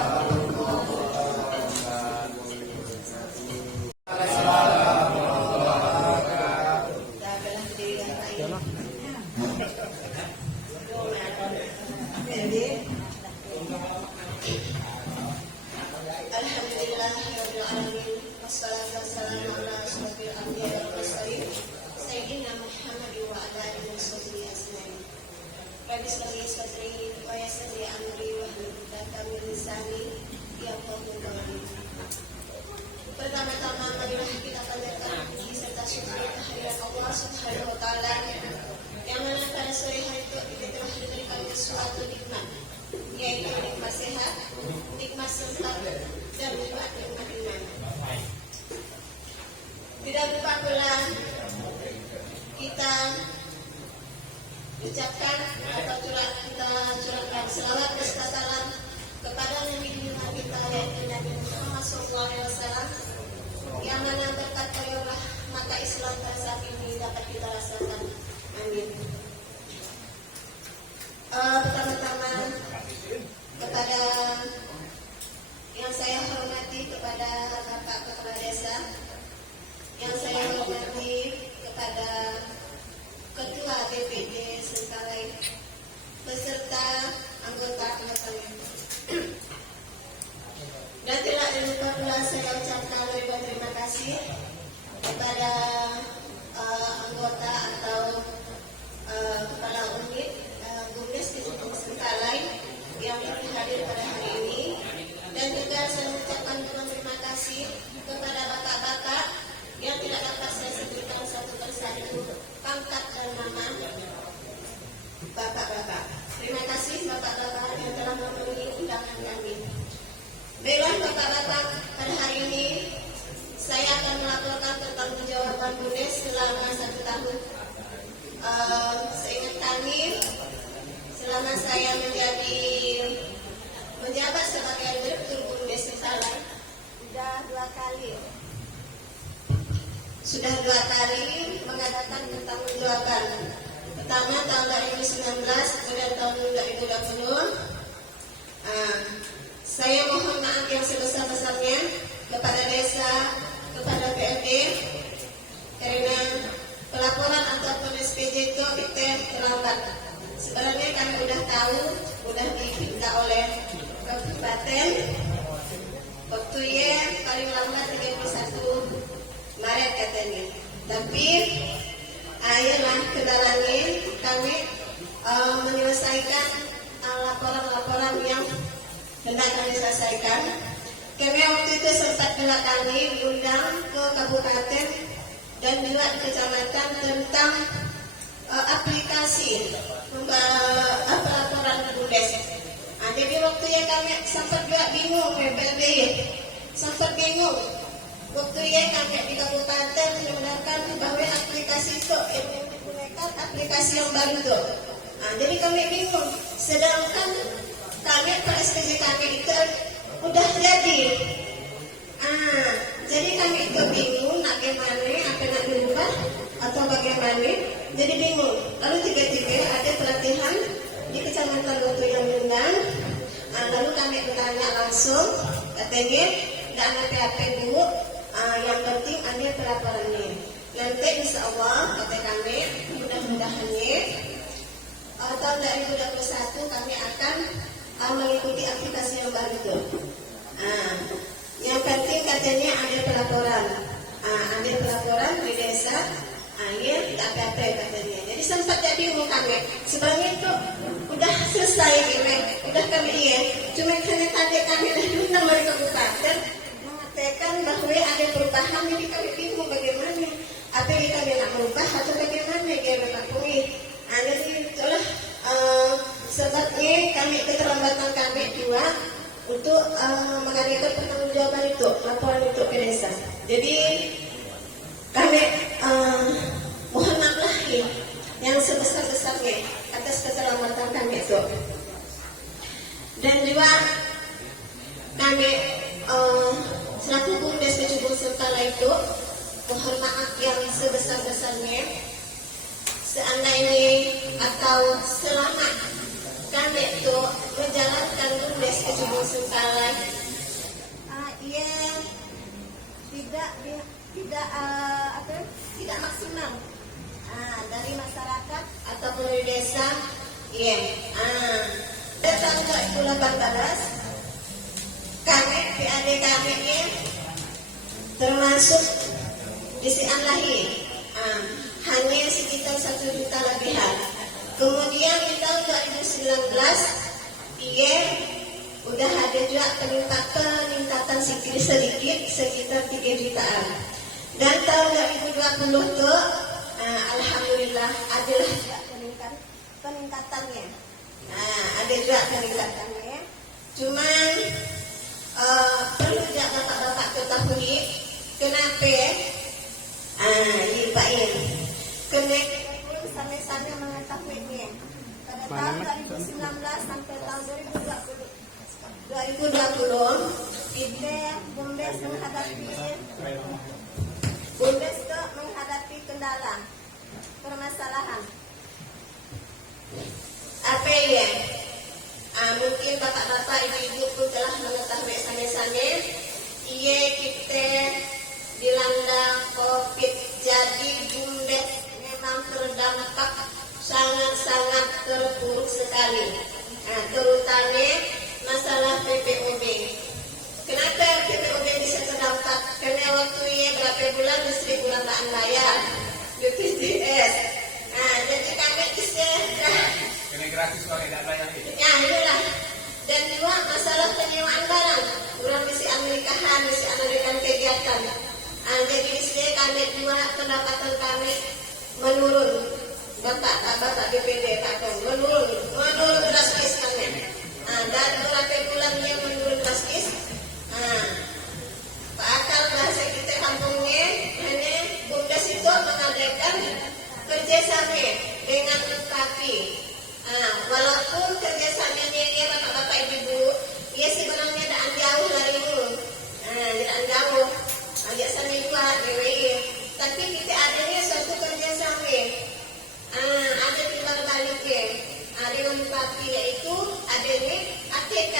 Pertama-tama marilah kita panjatkan puji serta syukur kehadirat Allah Subhanahu wa taala yang mana pada sore hari itu kita telah diberikan suatu nikmat, yaitu nikmat sehat, nikmat sempat, dan nikmat iman. Tidak lupa pula kita ucapkan atau kita curahkan selawat beserta salam kepada Nabi kita yaitu Nabi Muhammad SAW, yang mana berkat beliaulah maka Islam pada saat ini dapat kita rasakan. Amin. Pertama-tama kepada yang saya hormati kepada Bapak Kepala Desa, yang saya hormati kepada Ketua DPD Sepalai, kepada anggota atau kepala unit BUMDes di Sengkalai yang hadir pada hari ini, dan juga saya mengucapkan terima kasih kepada bapak-bapak yang tidak dapat saya sebutkan satu persatu pangkat dan nama bapak-bapak. Terima kasih bapak-bapak yang telah memenuhi undangan kami. Baiklah bapak-bapak, pada hari ini saya akan melaporkan pertanggungjawaban BUMDes selama 1 tahun. Seingat kami, selama saya menjabat sebagai Direktur BUMDes Sengkalai, sudah dua kali mengadakan pertanggungjawaban. Pertama tahun 2019, kemudian tahun 2020. Saya mohon maaf yang sebesar-besarnya kepada desa, kepada PLD, karena pelaporan ataupun SPJ itu kita terlambat. Sebenarnya kami sudah tahu, sudah diminta oleh kabupaten, waktu ya paling lambat 31 Maret katanya. Tapi ayolah kendalanya kami menyelesaikan laporan-laporan yang hendak kami selesaikan. Kami waktu itu sempat juga kami diundang ke kabupaten dan juga ke kecamatan tentang aplikasi laporan BUMDes. Jadi waktu ya kami sempat juga bingung, PLD sempat bingung. Waktu ya kami di kabupaten menggunakan bahwa aplikasi itu yang digunakan aplikasi yang baru itu. Jadi kami bingung. Sedangkan kami per SPJ kami itu udah jadi. Jadi kami itu bingung nak gimana, apa nak dirubah atau bagaimana. Jadi bingung. Lalu tiba-tiba ada pelatihan di kecamatan waktu yang diundang. Lalu kami bertanya langsung, katanya tidak ada PHP Bu, yang penting ada pelaporannya. Nanti insya Allah kata kami mudah-mudahannya tahun 2021 kami akan mengikuti aplikasi yang baru itu. Yang penting katanya ada pelaporan, di desa, ya tidak PHP katanya. Jadi sempat jadi bingung kami. Sebenarnya itu udah selesai gini, udah kami cuma hanya tadi kami diundang dari kabupaten mengatakan bahwa ada perubahan, jadi kami bingung bagaimana. Apa kita nak merubah atau bagaimana kita melakukan? Jadi itulah sebabnya kami keterlambatan kami juga untuk mengadakan pertanggungjawaban itu, laporan itu ke desa. Jadi kami mohon maaf yang sebesar-besarnya atas keterlambatan kami itu. Dan juga kami selaku BUMDes Kecubung Sengkalai itu mohon maaf yang sebesar-besarnya seandainya atau selama kami itu menjalankan BUMDes Kecubung Sengkalai tidak maksimal dari masyarakat ataupun dari desa. Tahun 2018 kami PAD kami termasuk disian lahir hanya sekitar 1 juta lebihan. Kemudian di tahun 2019 udah ada juga peningkatan sedikit sekitar 3 jutaan. Dan tahun 2020 tuh alhamdulillah adalah juga peningkatannya. Ada juga peningkatannya. Cuman perlu juga bapak-bapak ketahui kenapa Pak kenapa sampai mengetahuinya pada tahun 2019 sampai tahun 2020 kita BUMDes itu menghadapi kendala permasalahan apa ya? Mungkin bapak-bapak, ibu-ibu pun telah mengetahui sama-sama. Kita dilanda COVID, jadi BUMDes memang terdampak sangat-sangat terpuruk sekali. Terutama masalah PPOB. Kenapa PPOB bisa terdampak? Karena waktu ya berapa bulan mesti bulan tak bayar BPJS. Nah, jadi kami bisa Kena gratis kalau tidak bayar. ya itulah. Dan juga masalah penyewaan barang, orang mesti Amerikahan, mesti Amerikan kegiatan. Nah, jadi istilah kami juga pendapatan kami menurun. Bapak BPD menurun drastis kami. Nah, dari beberapa bulan yang menurun drastis. Nah, Pak Akal bahasa kita kampungnya, hanya BUMDes itu mengadakan kerjasama dengan KAPI. Nah, walaupun kerjasamanya dia bapak-bapak ibu, ya sebenarnya tidak jauh dari dulu. Nah, tidak jauh. Ajak sama juga DWI. Tapi kita adanya suatu kerjasama. Ada timbal baliknya. Dengan KAPI yaitu adanya ATK.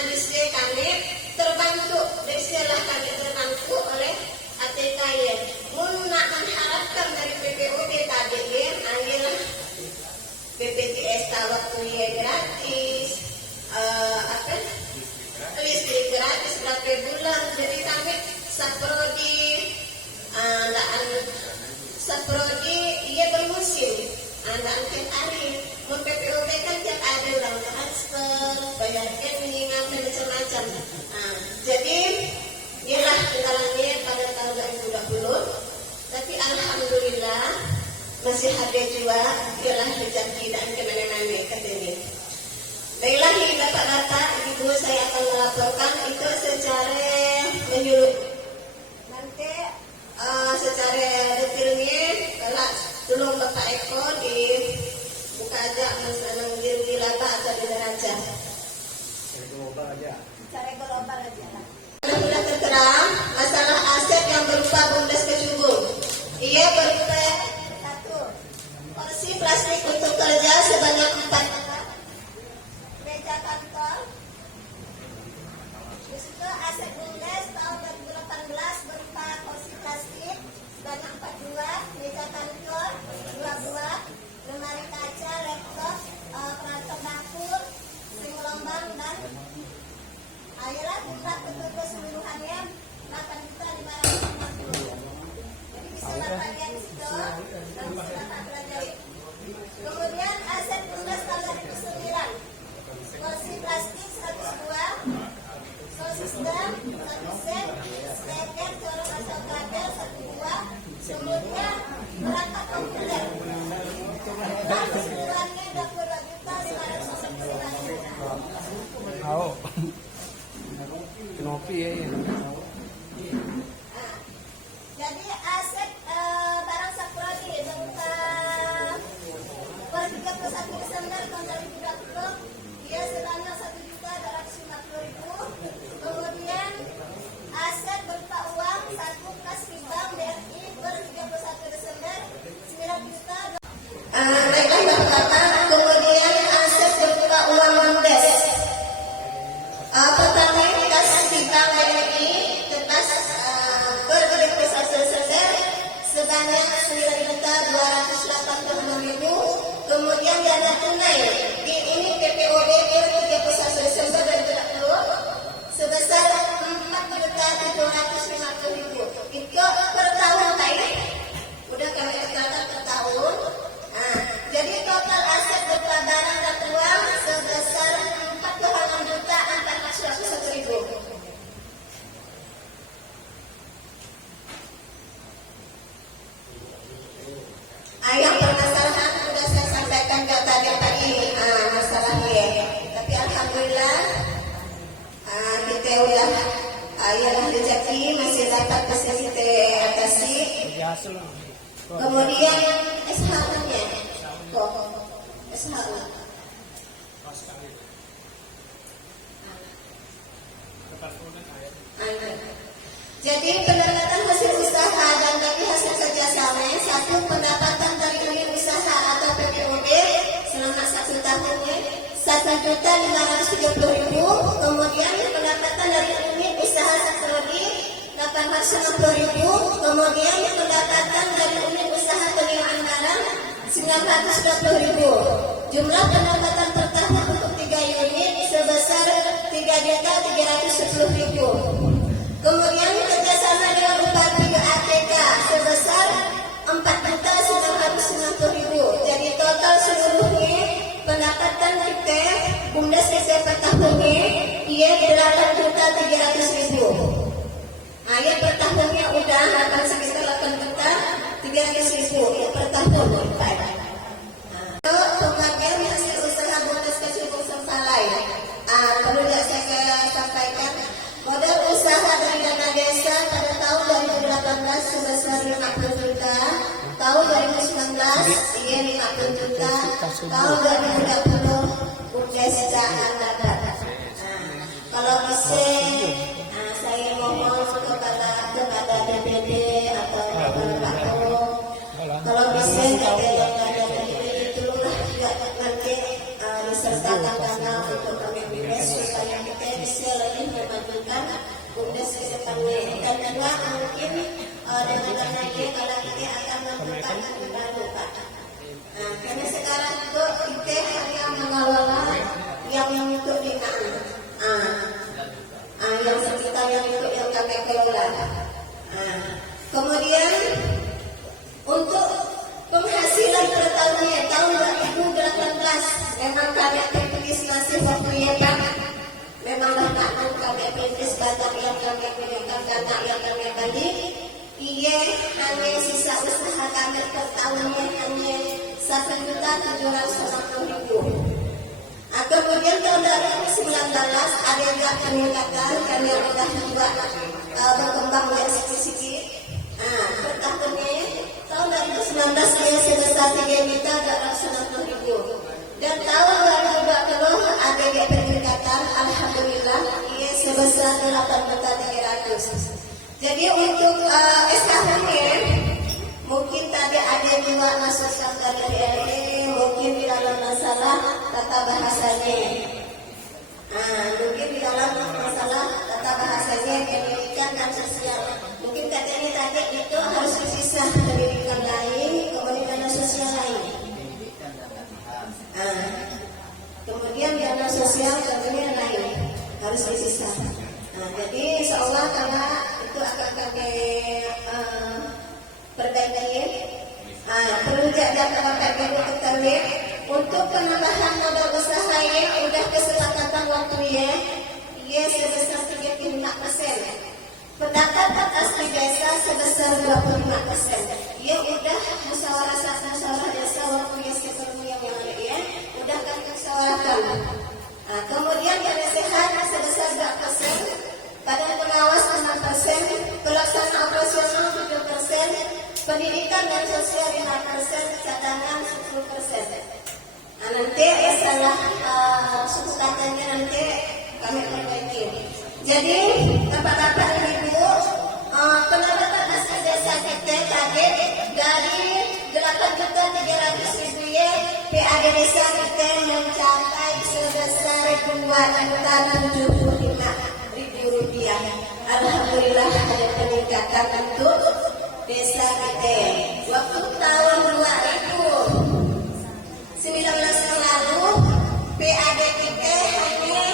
Disini kami terbantu, disilah kami terbantu oleh ATK ya. Nak mengharapkan dari PPOD tadi ya, adalah BPJS waktu ya gratis, listrik gratis berapa bulan. Jadi kami saprodi ia bermusim, anda tiap hari. PPOD kan tiap hari orang transfer, bayar rekening, macam-macam. Jadi ialah kendalanya pada tahun 2020. Tapi alhamdulillah masih ada juga ialah rezeki dan kemana-mana katanya. Baiklah bapak-bapak, ibu saya akan melaporkan itu secara menyeluruh. Nanti secara detailnya kalau belum Bapak Eko dibuka aja di laba atau di neraca. Cara global aja lah. Sudah tertera masalah aset yang berupa BUMDes Kecubung. Ia berupa 1. Kursi plastik untuk kerja sebanyak 4. Meja kantor. Di situ aset BUMDes tahun 2018 berupa kursi plastik sebanyak 42, meja kantor 2 buah, lemari kaca, laptop, peralatan dapur, sink gelombang dan ayolah buka untuk keseluruhannya 8.550. Jadi bisa Bapak lihat di situ dan bisa Bapak pelajari. Kemudian aset BUMDes tahun 2009, kursi plastik 102, sosis dam 1 set, steker corong asal kabel 1 buah, kemudian perangkat komputer. Dan keseluruhannya 22.599.000. Oh. Kenopi ya. Jadi aset barang saprodi berupa per 31 Desember tahun 2020 dia sebanyak 1.250.000. Kemudian aset berupa uang 1 kas di bank BRI per 31 Desember 9 juta. Baiklah bapak-bapak, kemudian aset berupa uang BUMDes. Pertama kas di bank BRI tepas per 31 Desember sebanyak 9.286.000. Kemudian dana tunai di ini PPOD per 31 Desember 2020 sebesar 4.750.000. Itu per tahun kali. Udah kami catat per tahun. Jadi total aset berupa barang dan uang sebesar 46.441.000. Yang permasalahan sudah saya sampaikan ke tadi pagi masalahnya. Tapi alhamdulillah kita udah ialah rezeki masih dapat bisa kita atasi. Kemudian SHU-nya SHU. Jadi pendapatan hasil usaha dan dari hasil kerjasama 1 pendapatan dari unit usaha atau PPOD selama 1 tahunnya 1.530.000. Kemudian pendapatan dari unit usaha saprodi 860.000. Kemudian pendapatan dari unit usaha penerimaan barang 920.000. Jumlah pendapatan per tahun untuk 3 unit sebesar 3.310.000. Kemudian kerjasama dengan CC per tahunnya ia 8.300.000. Ayat per tahunnya udah 8.300.000 ya per tahun. Untuk pembagian hasil usaha bonus kecubung sempalai. Perlu saya sampaikan modal usaha dari dana desa pada tahun 2018 sebesar 50 juta, tahun 2019 ia 50 juta, tahun 2020 BUMDes jangan dapat. Kalau bisa saya mohon kepada DPD atau Pak Kolo, kalau bisa tolonglah juga nanti disertakan dana untuk kami BUMDes supaya kita bisa lebih memajukan BUMDes ke depannya. Dan kedua mungkin dengan dana ini kalau kita akan membuka baru Pak. Karena sekarang itu kita hanya mengelola yang untuk binaan, yang sekitar yang itu yang kami kelola. Kemudian untuk penghasilan per tahunnya tahun 2018 memang kami perintis masih waktu ya Pak. Memanglah tak kami perintis banyak yang kami gunakan dana yang kami balik. Ia hanya sisa usaha kami per tahunnya hanya 1.750.000. Kemudian tahun 2019 ada juga peningkatan karena sudah juga berkembang sedikit. Per tahunnya tahun 2019 ia sebesar 3.260.000. Dan tahun 2020 ada juga peningkatan, alhamdulillah ia sebesar 8.300. Jadi untuk SKH-nya mungkin tadi ada juga masukan dari RT, mungkin di dalam masalah tata bahasanya. Mungkin di dalam masalah tata bahasanya pendidikan dan sosial. Mungkin katanya tadi itu harus dipisah pendidikan lain, kemudian dana sosial lain. Kemudian dana sosial kemudian lain harus dipisah. Jadi insya Allah karena itu akan kami perbaiki. Perlu jaga Bapak Ibu ketahui untuk penambahan modal usaha yang udah kesepakatan waktu ya sebesar 35%. Pendapatan asli desa sebesar 25%. Ya udah musyawarah desa waktu ya sebelum yang ya udah kami musyawarahkan. Kemudian dana sehat sebesar 2%. Badan pengawas 6%, pelaksana operasional 7%, pendidikan dan sosial 5%, cadangan 10%. Nanti salah suku katanya nanti kami perbaiki. Jadi Bapak-bapak Ibu, pendapatan asli desa kita tadi dari 8.300.000 ya, PAD desa kita mencapai sebesar 2.075.000 rupiah. Alhamdulillah ada peningkatan untuk desa kita. Waktu tahun 2019 lalu PAD kita hanya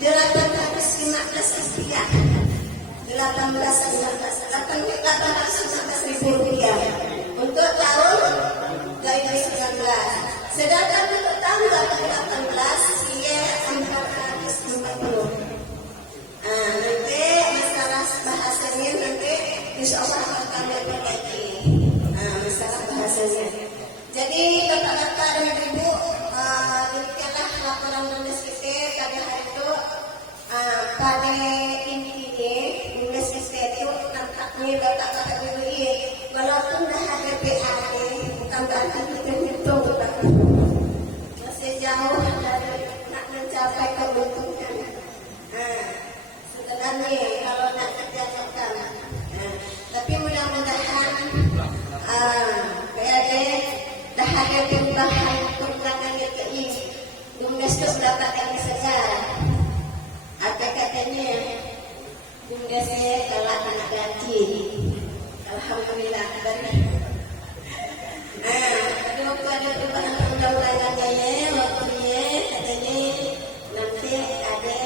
815 rupiah. 815.000 rupiah untuk tahun 2019. Sedangkan untuk tahun 2018 ia 450. Nanti masalah bahasanya nanti insya Allah akan kami perbaiki masalah bahasanya. Jadi bapak-bapak dan ibu demikianlah laporan BUMDes kita pada hari itu. Pada intinya BUMDes kita itu nampaknya bapak-bapak ibu ini walaupun dah ada PAD bukan berarti kita hitung masih jauh dari nak mencapai keuntungan. Sebenarnya kalau nak kerjakan, tapi mudah-mudahan PAD dah ada perubahan ini. BUMDes itu mendapatkan sejarah. Apa katanya? BUMDes telah kena gaji. Alhamdulillah. Ada waktu ada perubahan undang-undangnya ya, waktunya katanya nanti ada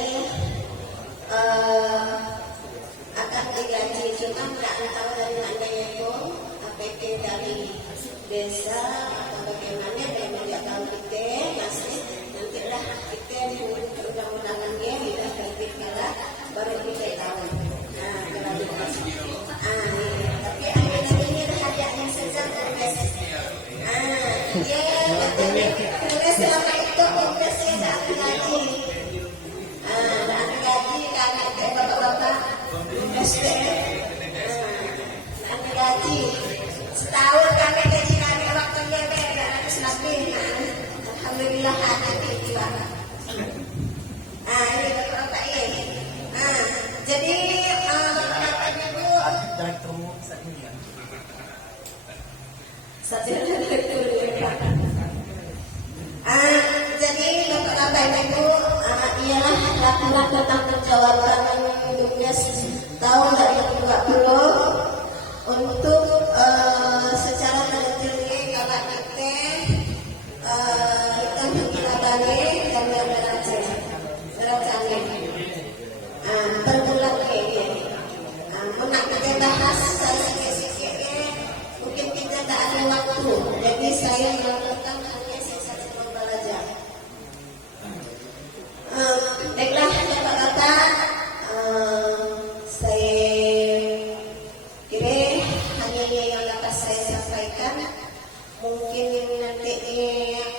akan digaji, cuma tidak tahu dari mana itu APT dari desa atau bagaimana, dan tidak tahu kita masih nantilah kita Iya. Tapi ini hadiahnya saja guys. Karena selama itu kongres saya tak ada gaji. Tak ada gaji karena bapak-bapak SPM. Tak ada gaji. Setahun kami gaji kami waktunya beda 200 lebih. Alhamdulillah ada di bapak. Ini bapak-bapak ini. Jadi bapak ibu jadi bapak-bapak ibu ialah laporan tentang penjawaban BUMDes tahun 2020 untuk secara mendetailnya kakak kita kita balik dan berancang per bulan ini. Nak kita bahas sikit-sikit mungkin kita tak ada waktu, jadi saya melakukan hanya sesi pembelajaran. Baiklah bapak-bapak, saya kira hanya yang dapat saya sampaikan. Mungkin nanti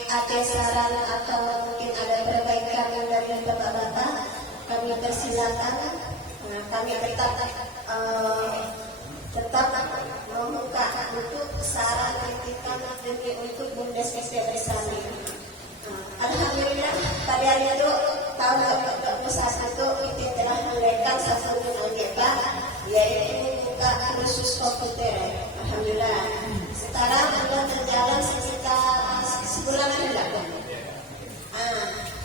ada saran atau mungkin ada perbaikan dari bapak-bapak, kami persilakan. Kami tetap membuka untuk saran kritikan demi untuk BUMDes SPM bersama. Alhamdulillah pada hari itu tahun 2021 kita telah melakukan satu agenda yaitu membuka kursus komputer. Alhamdulillah. Sekarang sudah berjalan sekitar sebulan sudah.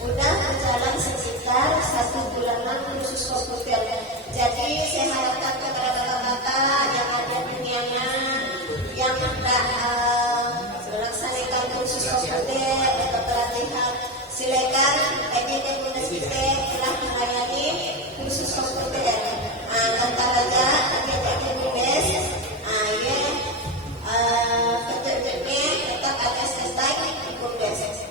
Udah berjalan sekitar 1 bulanan kursus komputer. Jadi saya harapkan kepada bapak-bapak yang ada dunianya yang hendak melaksanakan kursus komputer atau pelatihan, silakan PDD BUMDes kita telah melayani kursus komputer. Antaranya PDD BUMDes, petunjuknya tetap ada standby BUMDes.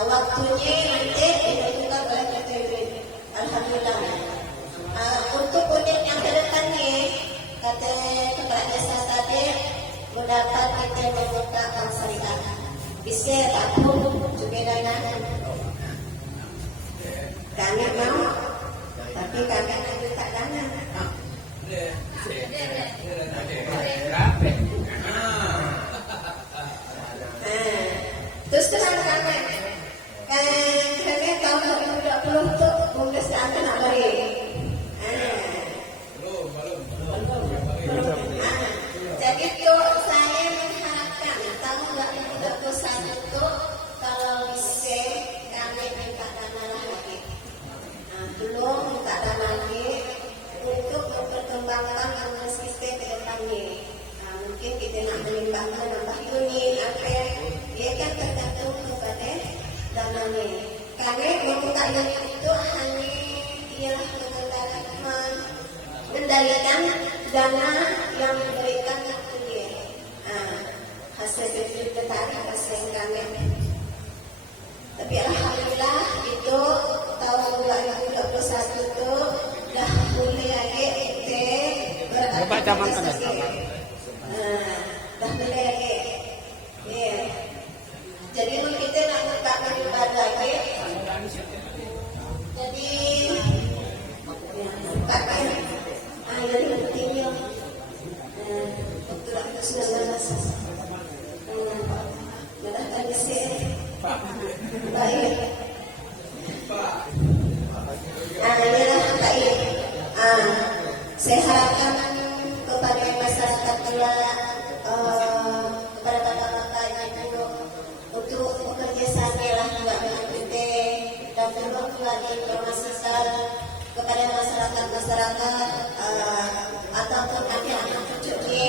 Waktunya nanti ditentukan oleh PDD. Alhamdulillah. Untuk unit yang kedepannya, kata kepala desa tadi mendapat kita membuka bank syariah. Bisa tak pun juga dana. Kami mau, tapi kami minta dana. Terus terang kami, karena tahun 2020 tu BUMDes tak nak beri. Jadi itu saya mengharapkan tahun 2021 itu kalau bisa kami minta dana lagi. Belum minta dana lagi untuk memperkembangkan BUMDes kita ke depannya. Mungkin kita nak menimbangkan nambah unit apa dia kan tergantung kepada dananya. Kami membuka unit itu hanya ialah mengendalikan dana yang diberikan ke dia. Hasil ditarik hasil kami. Tapi alhamdulillah itu tahun 2021 itu dah mulai lagi kita beraktivitas lagi. Dah mulai lagi. Jadi kita nak buka beribadah lagi. Jadi pakai air pentingnya untuk sudah mudah tadi sih baik. Baik. Saya harapkan kepada masyarakat pula kepada bapak-bapak ibu untuk bekerja sama lah juga dengan kita dan perlu lagi informasikan kepada masyarakat ataupun anak-anak cucunya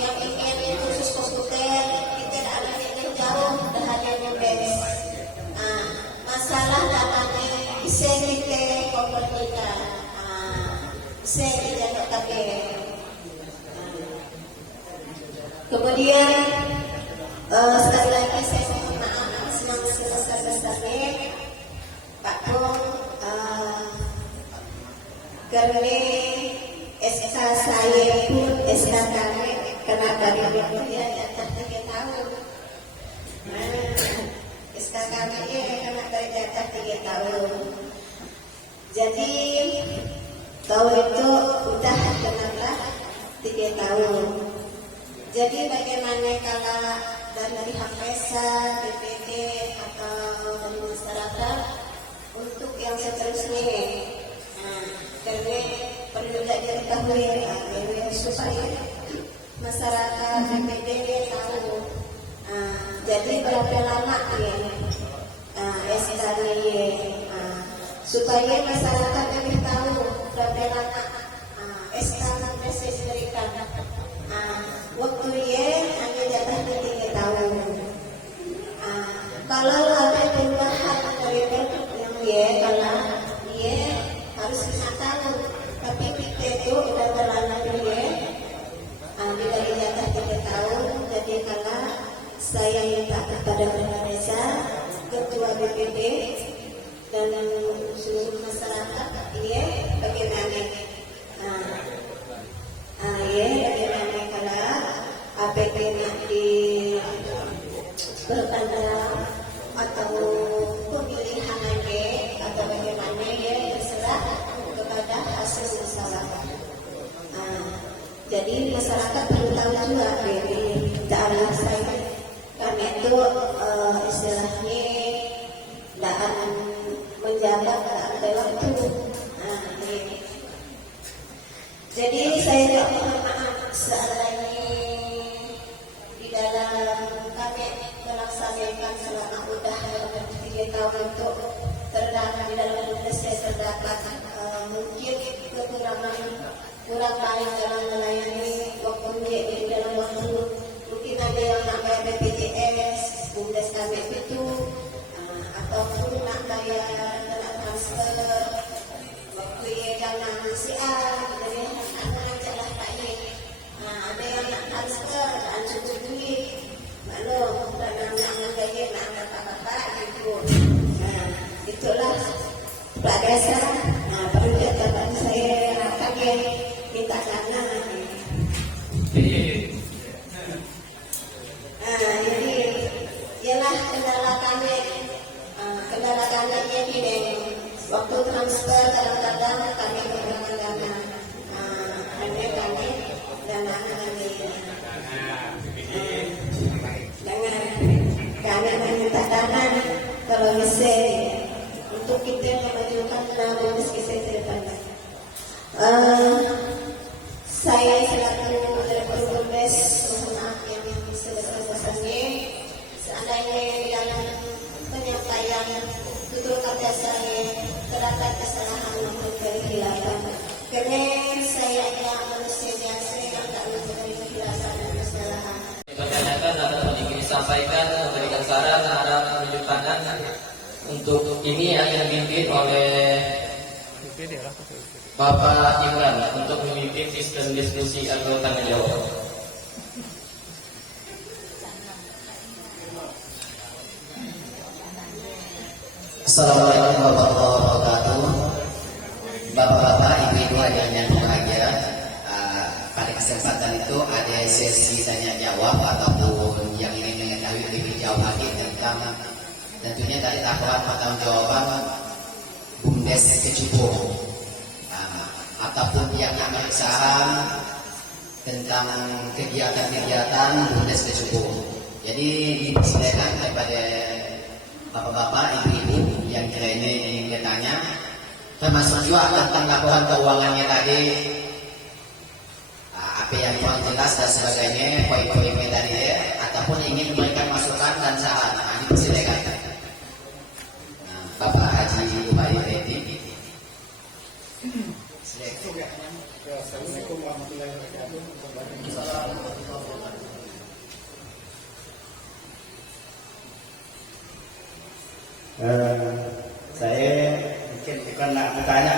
yang ingin kursus komputer. Kita ada yang jauh dari BUMDes. Masalah datanya bisa kita komunikasikan, bisa kita pakai. Kemudian sekali lagi saya mohon maaf sebesar-besarnya Pak Pung karena SK saya pun SK kami kena dari ya jatah 3 tahun. SK kami kena dari jatah 3 tahun. Jadi tahun itu udah kenapa 3 tahun. Jadi bagaimana kalau dari HPSA, BPD atau dari masyarakat untuk yang seterusnya, karena perlu diketahui supaya masyarakat BPD tahu. Jadi berapa lama SK supaya masyarakat lebih tahu berapa lama SK proses diberikan. Waktu hanya jatah 3 tahun. Kalau ada perubahan dari yang kalau harus 5 tahun, tapi kita itu udah terlanjur dari jatah 3 tahun. Jadi kalau saya minta kepada kepala desa, ketua BPD dan seluruh masyarakat, bagaimana? Bagaimana kalau APK di bertanda atau pemilihan atau bagaimana terserah kepada hasil masyarakat. Jadi masyarakat perlu tahu juga dari cara saya, karena itu istilahnya daan menjaga adalah itu. Jadi saya mohon maaf seandainya di dalam kami melaksanakan selama udah 3 tahun itu terdapat di dalam Indonesia terdapat mungkin kekurangan kurang baik dalam melayani waktu di dalam waktu. Mungkin ada yang nak bayar BPJS, BUMDes kami itu ataupun nak bayar nak transfer waktu yang CA. Ada yang nak transfer, cukup duit, maklum, dan nak menggaya, nak apa-apa gitu. Itulah Pak Desa. Perlu catatan saya akan minta sana. Jadi ialah kendala kami ini waktu transfer kadang-kadang kami kekurangan dana. Hanya kami dana jangan minta dana kalau bisa untuk kita memajukan nama kesehatan. Saya selaku Direktur BUMDes mohon maaf yang sebesar-besarnya seandainya dalam penyampaian tutur kata saya terdapat kesalahan maupun kehilafan. Karena saya adalah manusia biasa yang tak mencari kehilafan dan kesalahan. Dipertanyakan dapat disampaikan, memberikan saran, arah penunjuk pandang. Untuk ini akan dipimpin oleh Bapak Imran untuk memimpin sistem diskusi atau tanya jawab. Assalamualaikum warahmatullahi wabarakatuh. Bapak-bapak, ibu-ibu yang berbahagia, pada kesempatan itu ada sesi tanya jawab ataupun yang ingin mengetahui lebih jauh lagi tentang tentunya dari tahapan pertanggungjawaban BUMDes Kecubung ataupun pihak yang berusaha tentang kegiatan-kegiatan BUMDes Kecubung. Jadi dipersilakan kepada bapak-bapak, ibu-ibu yang kira-kira ingin bertanya, termasuk juga tentang laporan keuangannya tadi, apa yang kurang jelas dan sebagainya, poin-poinnya tadi, ataupun ingin memberikan masukan dan saran. Dipersilakan. Bapak Haji Ubay Reddy. Assalamualaikum warahmatullahi wabarakatuh. Saya mungkin bukan nak bertanya,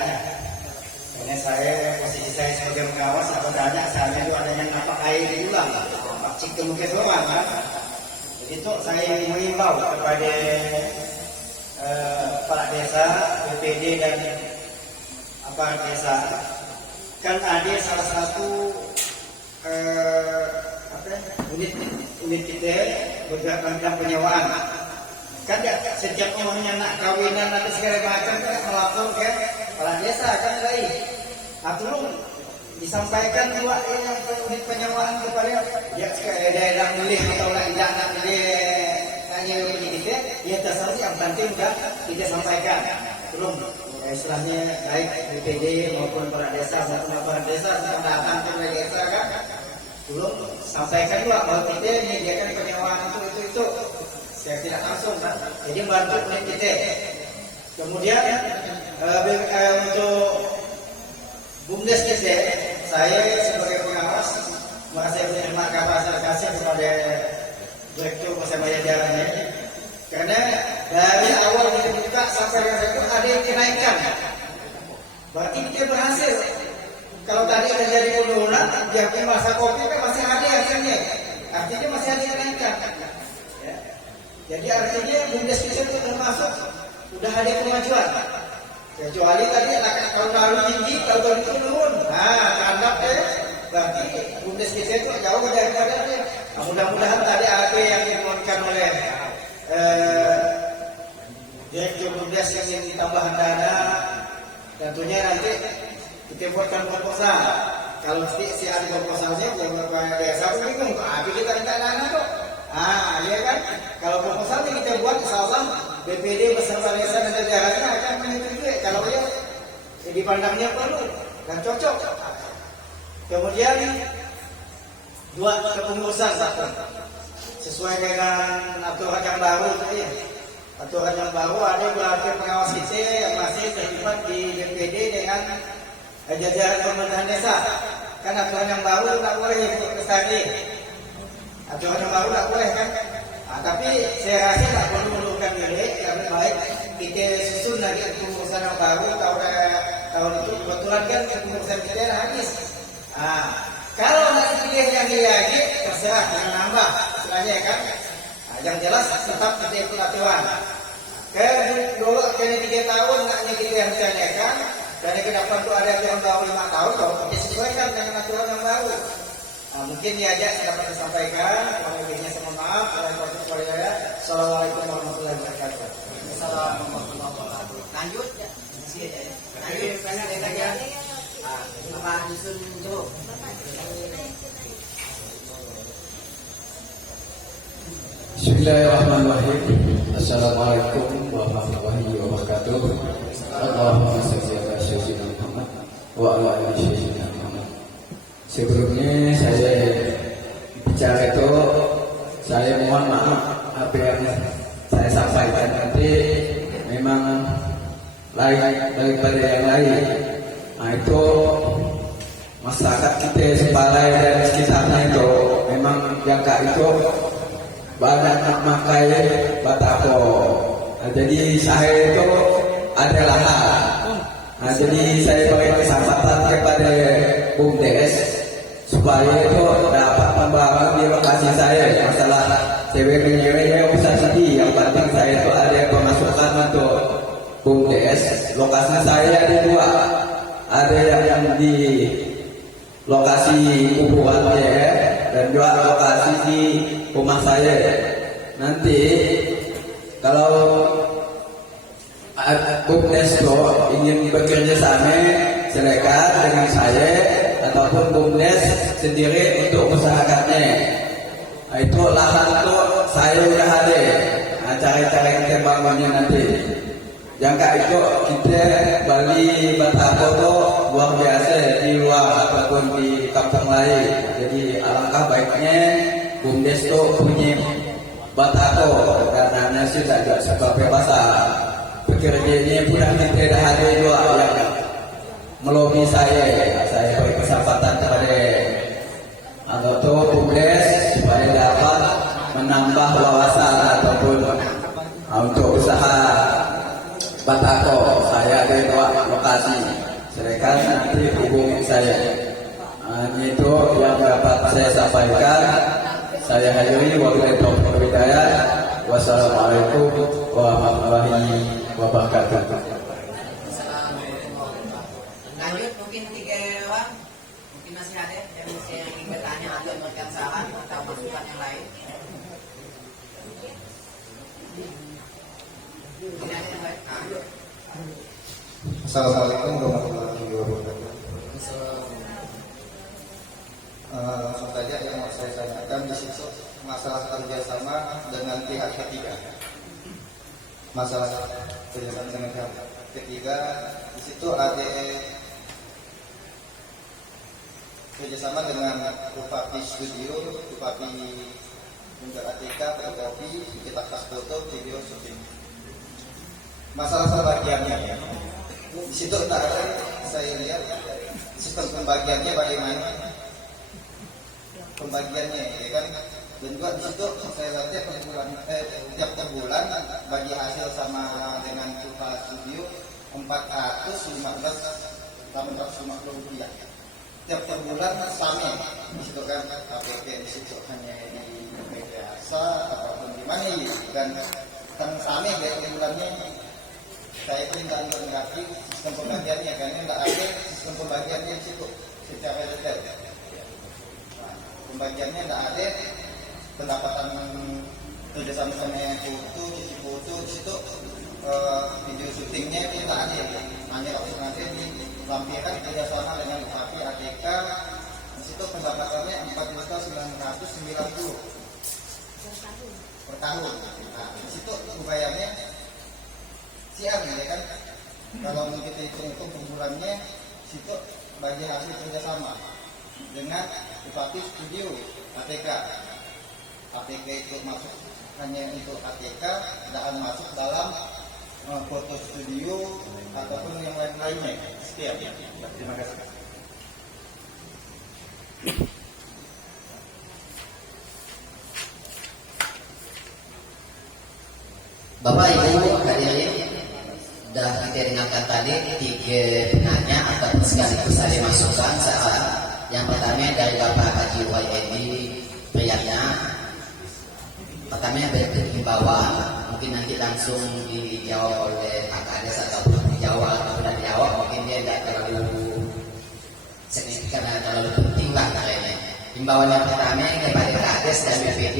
karena saya posisi saya sebagai pengawas nak bertanya, saya itu ada yang nampak air diulang, nampak cikgu mungkin seorang kan. Jadi itu saya mengimbau kepada kepala desa, BPD dan apa desa, kan ada salah satu unit kita bergerak tentang penyewaan. Kan ya, setiap orangnya nak kawinan atau segala macam kan melapor ke kepala desa kan lain. Atau disampaikan juga yang unit penyewaan kepada ya daerah milih atau tidak nak milih tanya kita, ya terserah yang penting sudah kita sampaikan. Belum istilahnya baik BPD maupun kepala desa maupun kepala desa sedang datang ke desa kan. Belum sampaikan juga bahwa kita menyediakan penyewaan itu. Saya tidak langsung kan. Jadi bantu unit kita. Kemudian untuk BUMDes kita, saya sebagai pengawas merasa berterima kasih kepada Direktur Persebaya Jalannya. Karena dari awal dibuka sampai yang itu ada yang dinaikkan. Berarti kita berhasil. Kalau tadi ada jadi penurunan, dia masa kopi kan masih ada hasilnya. Artinya masih ada yang dinaikkan. Jadi artinya BUMDes kita itu termasuk sudah ada kemajuan. Kecuali tadi tahun lalu tinggi, tahun itu turun. Nah, tanda berarti BUMDes kita itu jauh daripada dia. Nah, mudah-mudahan tadi apa yang dimohonkan oleh Direktur BUMDes yang ditambahan dana, tentunya nanti kita buatkan proposal. Kalau si ada proposalnya, beberapa desa bingung, tapi kita minta dana kok. Ah, iya kan? Kalau proposal ini kita buat, insyaallah BPD beserta desa dan jajarannya akan menyetujui. Kalau ya dipandangnya perlu dan cocok. Kemudian dua kepengurusan satu sesuai dengan aturan yang baru itu ya. Aturan yang baru ada berarti pengawas kita yang masih terlibat di BPD dengan jajaran pemerintahan desa. Kan aturan yang baru tak boleh ikut kesari. Aturan yang baru tak boleh kan? Nah, tapi saya rasa tak perlu mengundurkan diri. Lebih baik kita susun lagi kepengurusan yang baru. Tahun itu kebetulan kan kepengurusan kita dah habis. Nah, kalau nak pilih yang lagi terserah jangan nambah istilahnya kan. Nah, yang jelas tetap kita ikut aturan. Dulu kena 3 tahun naknya kita yang rencanakan. Dan ke depan itu ada aturan baru 5 tahun. Kalau kita sesuaikan dengan aturan yang baru. Nah, mungkin diajak saya dapat disampaikan. Kalau lebihnya saya mohon maaf. Assalamualaikum warahmatullahi wabarakatuh. Assalamualaikum warahmatullahi wabarakatuh. Lanjut ya. Masih aja ya. Lanjut banyak lagi. Bapak Dusun Jeruk. Bismillahirrahmanirrahim. Assalamualaikum warahmatullahi wabarakatuh. Allahumma shalli ala sayyidina Muhammad wa ala ali sayyidina Muhammad. Sebelumnya saya bicara itu saya mohon maaf apa yang saya sampaikan nanti memang lain daripada yang lain. Nah itu masyarakat kita Sepalai dan sekitarnya itu memang jaga itu banyak makai batako. Nah, jadi saya itu ada lahan. Nah, jadi saya beri kesempatan kepada BUMDes supaya itu dapat membangun di lokasi saya. Masalah cewek-ceweknya usah sedih. Yang penting saya itu ada pemasukan untuk BUMDes. Lokasi saya ada 2. Ada yang di lokasi kuburannya dan juga lokasi di rumah saya. Nanti kalau BUMDes ingin bekerja sama silakan dengan saya ataupun BUMDes sendiri untuk usahakannya. Nah, itu lahan itu saya udah ada. Nah, cara-cara kita bangunnya nanti. Jangka itu kita Bali Batako itu luar biasa di luar ataupun di kampung lain. Jadi alangkah baiknya BUMDes itu punya Batako karena sudah ada sebagai bahasa pekerjaannya pun kita dah ada 2 yang melobi saya beri kesempatan kepada anggota BUMDes supaya dapat menambah wawasan ataupun untuk usaha Batako. Saya ada 2 lokasi. Silakan nanti hubungi saya. Itu yang dapat saya sampaikan. Saya hadiri wabillahi taufiq wal hidayah. Wassalamualaikum warahmatullahi wabarakatuh. Lanjut mungkin 3 orang. Mungkin masih ada yang ingin bertanya atau memberikan saran atau masukan yang lain. Assalamualaikum warahmatullahi wabarakatuh. Langsung saja yang mau saya tanyakan di situ masalah kerjasama dengan pihak ketiga. Masalah kerjasama dengan pihak ketiga di situ ada kerjasama dengan Bupati Studio, Bupati Bunda Atika, fotografi, cetak tas foto, video, syuting. Masalah pembagiannya ya. Di situ tak ada saya lihat sistem pembagiannya bagaimana pembagiannya ya kan, dan juga di situ saya lihat tiap bulan bagi hasil sama dengan Bupati Studio 450 rupiah tiap bulan sama di situ kan. KPP di situ hanya di biasa ataupun di mana ya, dan sama kayak bulannya. Saya pun tidak mengerti sistem pembagiannya karena tidak ada sistem pembagiannya di situ secara detail. Nah, pembagiannya tidak ada, pendapatan kerjasama sama foto, cuci foto di situ, video syutingnya itu tidak ada. Hanya langsung aja dilampirkan kerjasama dengan Bupati ATK. Di situ pendapatannya 4.990 per tahun. Nah, di situ upayanya siang ya kan, kalau kita hitung per bulannya situ bagi hasil kerjasama dengan Bupati Studio ATK. ATK itu masuk hanya untuk ATK, tidak masuk dalam foto studio ataupun yang lain-lainnya. Sekian ya. Terima kasih. Bapak Ibu hadirin, sudah kita dengarkan tadi 3 penanya atau sekaligus ada masukan saran. Yang pertama dari Bapak Haji YND Priyatna. Pertama bentuk himbauan, mungkin nanti langsung dijawab oleh Pak Kades ataupun dijawab atau dijawab, mungkin dia tidak terlalu signifikan dan terlalu penting lah kayaknya. Himbauan yang pertama kepada Kades dan BPD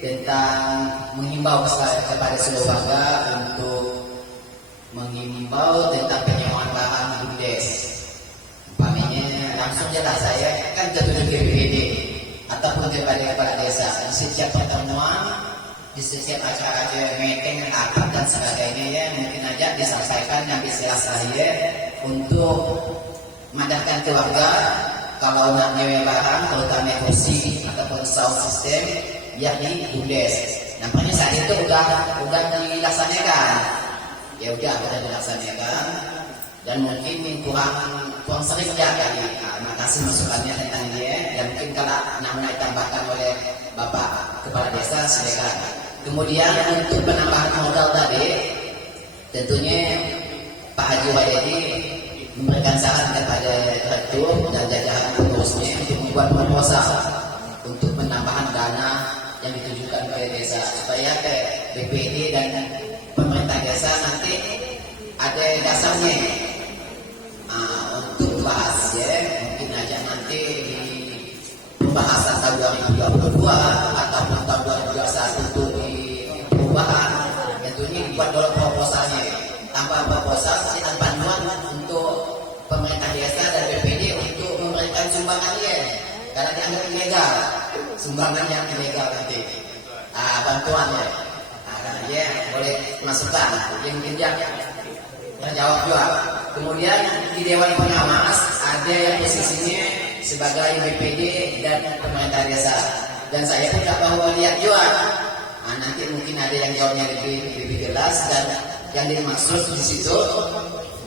tentang menghimbau kepada seluruh warga untuk menghimbau tentang penyewaan barang BUMDes. Umpamanya langsung jelas saya kan ketujuh BPD ataupun kepada kepala desa di setiap pertemuan, di setiap acara meeting, akad dan sebagainya ya, mungkin aja disampaikan yang istilah saya untuk madahkan keluarga kalau nak nyewa barang terutama kursi ataupun sound system yakni BUMDes. Nampaknya saat itu udah dilaksanakan. Ya udah kita dilaksanakan dan mungkin kurang sering ya kali. Makasih masukannya tentang dia. Dan mungkin kalau nak ditambahkan oleh Bapak Kepala Desa silakan. Kemudian untuk penambahan modal tadi, tentunya Pak Haji Wahyudi memberikan saran kepada Rektor dan jajaran pengurusnya untuk membuat proposal untuk penambahan dana yang ditujukan kepada desa supaya ke BPD dan pemerintah desa nanti ada dasarnya untuk bahas ya, mungkin aja nanti di pembahasan tahun 2022 ataupun tahun 2021 untuk di perubahan tentunya buat dulu proposalnya, tanpa proposal silakan panduan untuk pemerintah desa dan BPD untuk memberikan sumbangannya karena dianggap ilegal, sumbangan yang ilegal nanti bantuannya. Ya, boleh masukan yang jawab juga. Kemudian di Dewan Pengawas ada yang posisinya sebagai BPD dan pemerintah desa, dan saya pun dapat lihat juga. Nanti mungkin ada yang jawabnya lebih jelas, dan yang dimaksud di situ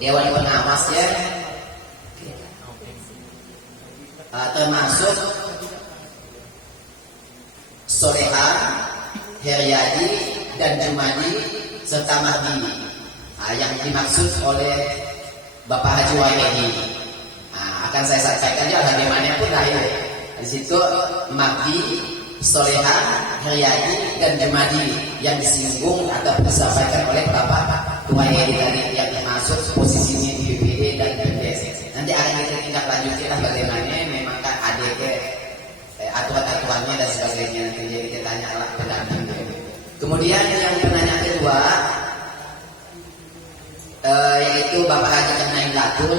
Dewan Pengawasnya termasuk Soleha, Heriadi dan Jumadi serta Mahdi. Yang dimaksud oleh Bapak Haji Wahyudi akan saya sampaikan ya bagaimanapun lahir. Di situ Mahdi, Soleha, Heriadi dan Jumadi yang disinggung atau disampaikan oleh Bapak Wahyudi tadi yang dimaksud posisinya di BPD dan BPD. Nanti akan kita tindak lanjutkan bagaimana jadi aturan-aturannya dan sebagainya. Jadi kita tanya lah pendamping. Kemudian yang penanya kedua, yaitu Bapak Haji Naim Latul,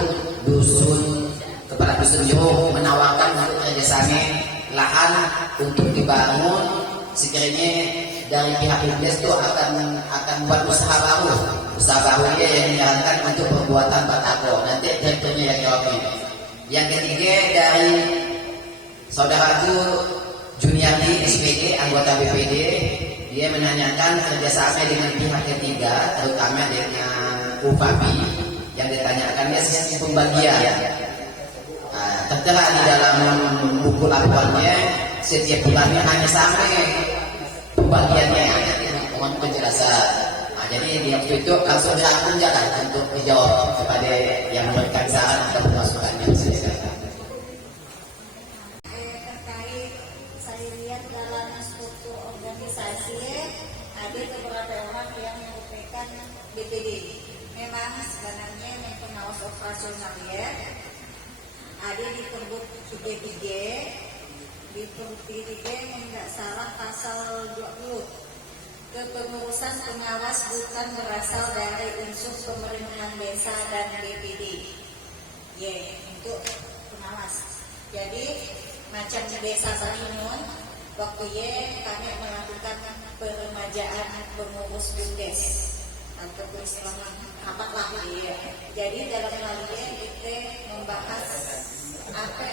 kepala dusun Johor, menawarkan untuk kerjasama lahan untuk dibangun. Sekiranya dari pihak BUMDes itu akan buat usaha barunya yang menyarankan untuk pembuatan batako. Nanti direkturnya yang jawabnya. Yang ketiga dari saudaraku Juniardi SPD, anggota BPD, dia menanyakan kerjasama dengan pihak ketiga, terutama dengan UPAPI. Yang ditanyakannya sistem pembagian. Tertera di dalam buku laporannya setiap bulannya hanya sampai pembagiannya, mohon penjelasan. Jadi di waktu itu langsung dirangkum jangan untuk dijawab kepada yang memberikan saran atau masukannya. Terkait saya lihat dalam struktur organisasi ada beberapa orang yang merupakan BPD. Memang sebenarnya yang pengawas operasional ya ada di Pergub 33 tidak salah pasal 20. Kepengurusan pengawas bukan berasal dari unsur pemerintahan desa dan BPD. Untuk pengawas. Jadi macam desa Barinun waktu kami melakukan peremajaan pengurus BUMDes atau istilahnya rapat lah Jadi dalam hal ini kita membahas apa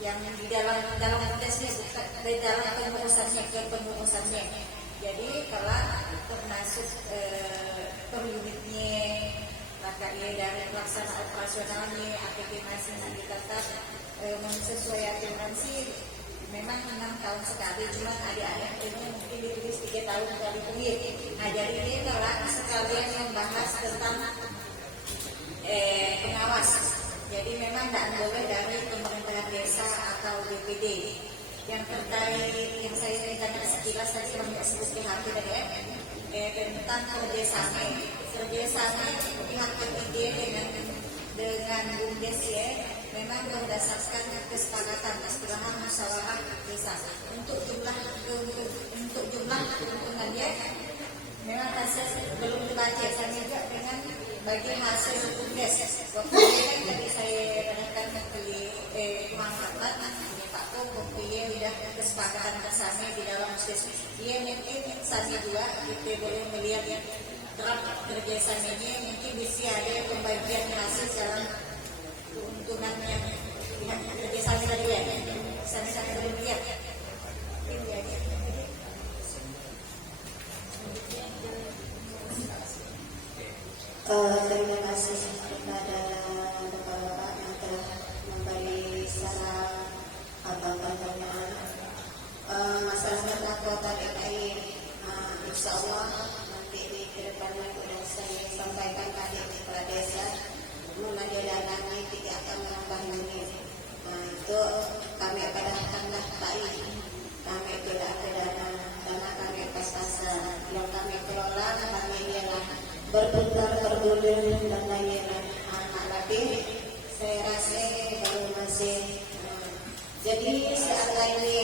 yang di dalam kontesnya bukan di dalam pengurusannya. Jadi kalau termasuk per unitnya, maka dari pelaksana operasionalnya, APT masih ditetap sesuai aturan sih. Memang 6 tahun sekali, cuma ada ini mungkin ditulis 3 tahun sekali pengir. Nah jadi ini telah sekalian membahas tentang pengawas. Jadi memang tidak boleh dari pemerintahan desa atau BPD. Yang terkait yang saya ceritakan sekilas tadi kami sebut PHP tadi tentang kerjasama pihak BPD dengan BUMDes memang berdasarkan kesepakatan kesepakatan musyawarah desa untuk jumlah keuntungannya memang hasil belum dibaca saya juga dengan bagi hasil BUMDes waktu ini tadi saya tanyakan ke Muhammad Pak Ko waktu sudah kesepakatan bersama di dalam BUMDes dia mungkin sambil juga kita boleh melihat yang draft kerjasamanya mungkin bisa ada pembagian hasil dalam keuntungan yang kerjasama tadi sama-sama belum lihat terima kasih kepada bapak-bapak yang telah memberi saran atau pertanyaan masalah bertakwa tadi insya Allah nanti di kedepannya sudah saya sampaikan tadi kepala desa mulai dananya tidak akan menambah unit. Itu kami akan datanglah kami tidak ada dana kami pas-pasan yang kami kelola kami ialah berputar bergulir dan lain-lain. Tapi saya rasa baru masih jadi saat ini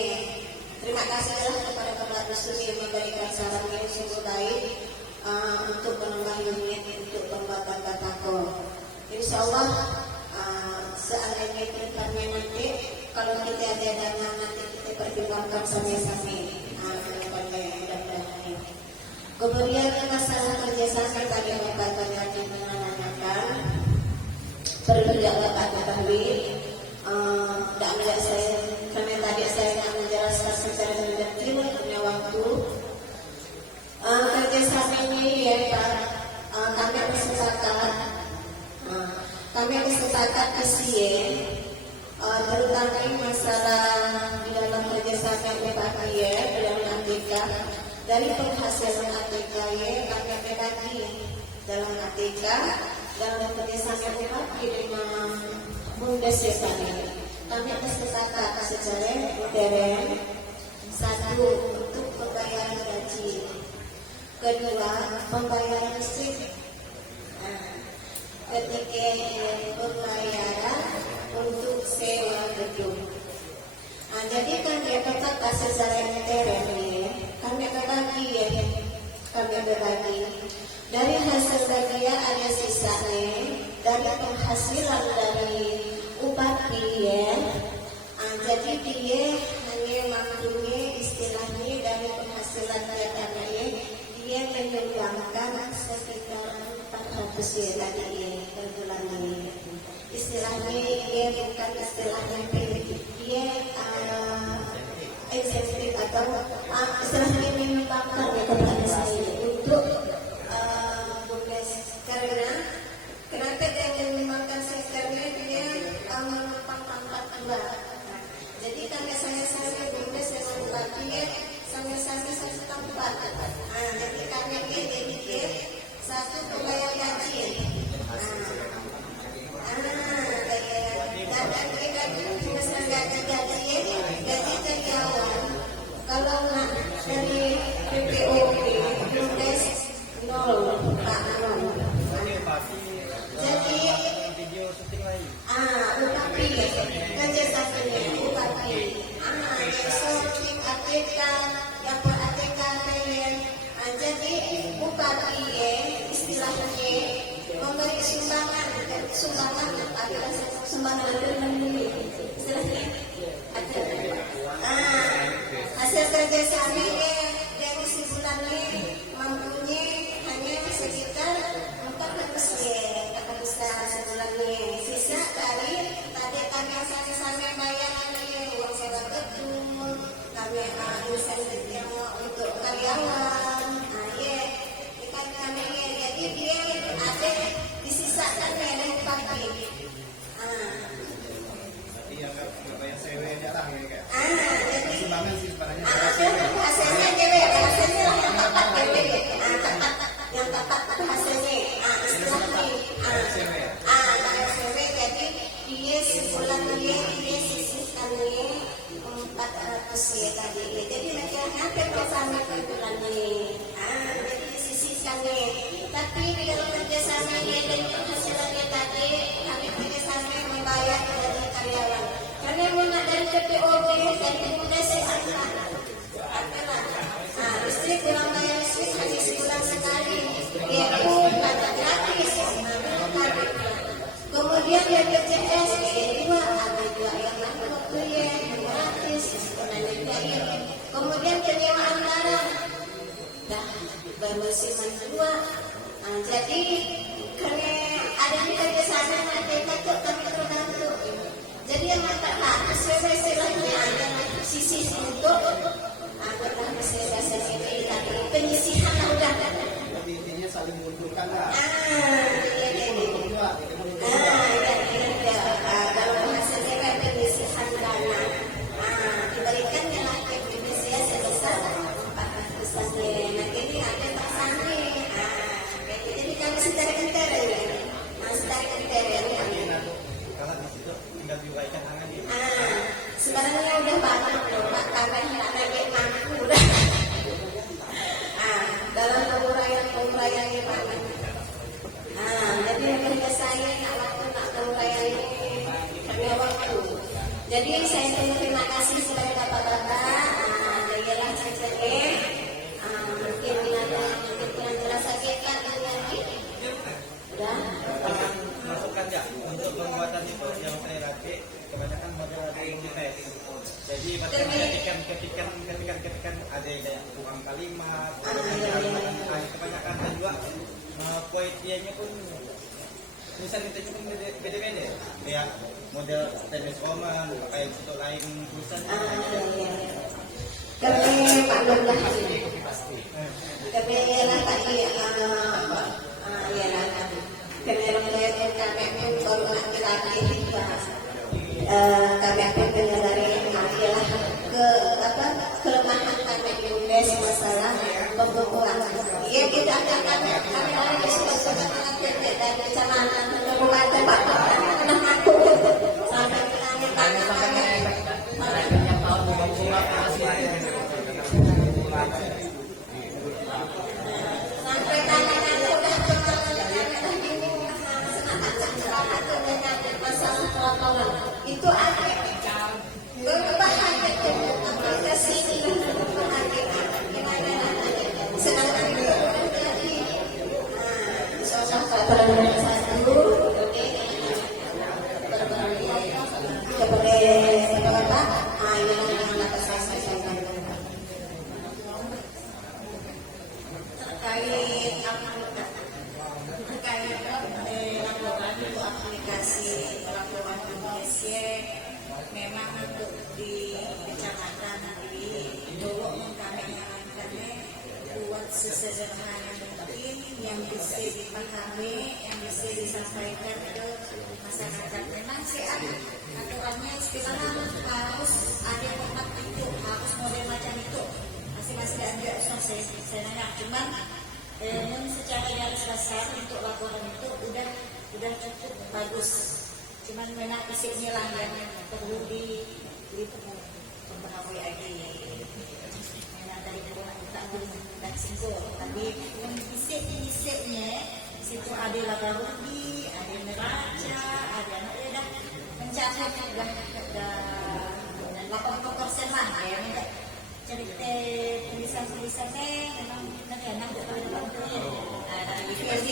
terima kasihlah kepada kepala dusun yang memberikan saran yang sungguh baik untuk menambah unit untuk pembuatan batako. Insya Allah seandainya kedepannya nanti kalau kita ada dana nanti kita pertimbangkan sama-sama kemudian masalah kerjasama tadi Bapak tadi menanyakan perlu Bapak ketahui tidak melihat saya karena tadi saya akan menjelaskan secara detail punya waktu kerjasama ini Pak kami bersepakat kesien terutama masalah di dalam kerjasama BPAK dalam ATK dari penghasilan ATK kami bagi dalam ATK dalam kerjasama BPAK dengan BUMDes kami bersepakat secara modern satu untuk pembayaran gaji kedua pembayaran listrik ketika pembayaran untuk sewa gedung. Jadi kan dia tetap kasih jalan teren ya, kami berbagi ya, kami berbagi. Dari hasil bagian ada sisanya, dari penghasilan dari upati ya. Jadi dia hanya mampunya istilahnya dari penghasilan datanya, dia menyumbangkan sekitar 400 ya tadi ya per bulan ini. Istilahnya dia bukan istilahnya dia insentif atau istilahnya menyumbangkan ya kepada saya untuk BUMDes, karena kenapa dia menyumbangkan saya, karena dia menumpang pangkat 2. Jadi kami saya BUMDes dengan bupati sama-sama satu tempat. Jadi kami dia satu pembayar gaji. Gaji karyawan kalau nggak dari PPOP BUMDes 0 Pak Anon. Jadi UKP kerja satunya UKP. Sorting ATK yang per ATK kalian. Jadi UKP istilahnya memberi sumbangan adalah sumbangan dari istilahnya ada. Hasil kerja kami dari sebulannya mampunya hanya sekitar 400 ya, sebulannya. Sisa dari tadi kami sama-sama bayar uang sewa gedung, kami insentif yang untuk karyawan. Kami jadi dia ada disisakan dari pagi. Hasilnya dewe, hasilnya yang tepat dewe, yang tepat hasilnya, istilahnya, jadi dia sebulan dia sisihkannya 400 ya tadi, jadi mereka hampir bersama per bulannya, jadi disisihkannya, tapi kalau kerjasamanya dan penghasilannya tadi, kami kerjasama membayar dari karyawan. Karena mulai dari PPOP dan BUMDes listrik kurang bayar listrik hanya sebulan sekali, dia pun kata gratis. Kemudian dia BPJS ada dua yang waktu ya gratis, kemudian penyewaan barang, bermusiman 2. Jadi karena ada di kerjasama mereka kami terbantu. Jadi yang mengatakan istilahnya ada sisi untuk penyisihan udah. Intinya saling menguntungkan lah. Kalau hasilnya penyisihan dana, diberikannya lah ke Indonesia sebesar 400 ya. Nah ini ada tersangka. Jadi kami secara intern, Kalau di situ tinggal diuraikan tangannya. sebenarnya udah banyak loh Pak, karena nggak lagi mampu. Dalam penguraian ini banyak. Jadi kerja saya nak penguraian ini karena waktu. Jadi saya terima kasih kepada bapak-bapak. Ialah CCE. Mungkin yang merasakan lagi. Udah. Masukkan ya untuk penguatan itu yang saya latih kebanyakan model multi-tes. Jadi ketikan ada yang kurang kalimat, kebanyakan dan juga poin dianya pun misalnya itu pun beda-beda. Ya model tenis common, kayak untuk lain tulisan. Kami Pak Nurlah kami ialah tadi ialah kendaraan kami pun baru laki-laki kami akan dari ialah kelemahan kami BUMDes masalah pembukuan. Ia kita akan kami lagi sudah dari kecamatan kabupaten Bapak aku sampai sampai tangan udah masalah pelaporan itu ada berbahagia apa kesini berbahagia gimana sedangkan itu terjadi soal pelaporan satu oke sebagai apa yang atas saya terkait laporan untuk aplikasi laporan Indonesia memang untuk di kecamatan di Dolo kami menyarankannya buat sesederhana mungkin yang bisa dipahami, yang bisa disampaikan ke masyarakat. Memang sih ada aturannya istilahnya harus ada format itu, harus model macam itu. Masih ada saya nanya, cuman secara garis besar untuk laporan itu udah cukup bagus. Cuman memang isinya lah yang perlu diperbaharui lagi. Memang dari tak dan singgung, tapi yang isi-isinya situ ada labarudi, ada neraca, ada dah mencatat dan 80% lah ya. Cerita tulisan-tulisannya memang kadang-kadang bukan bantuin dari VLD.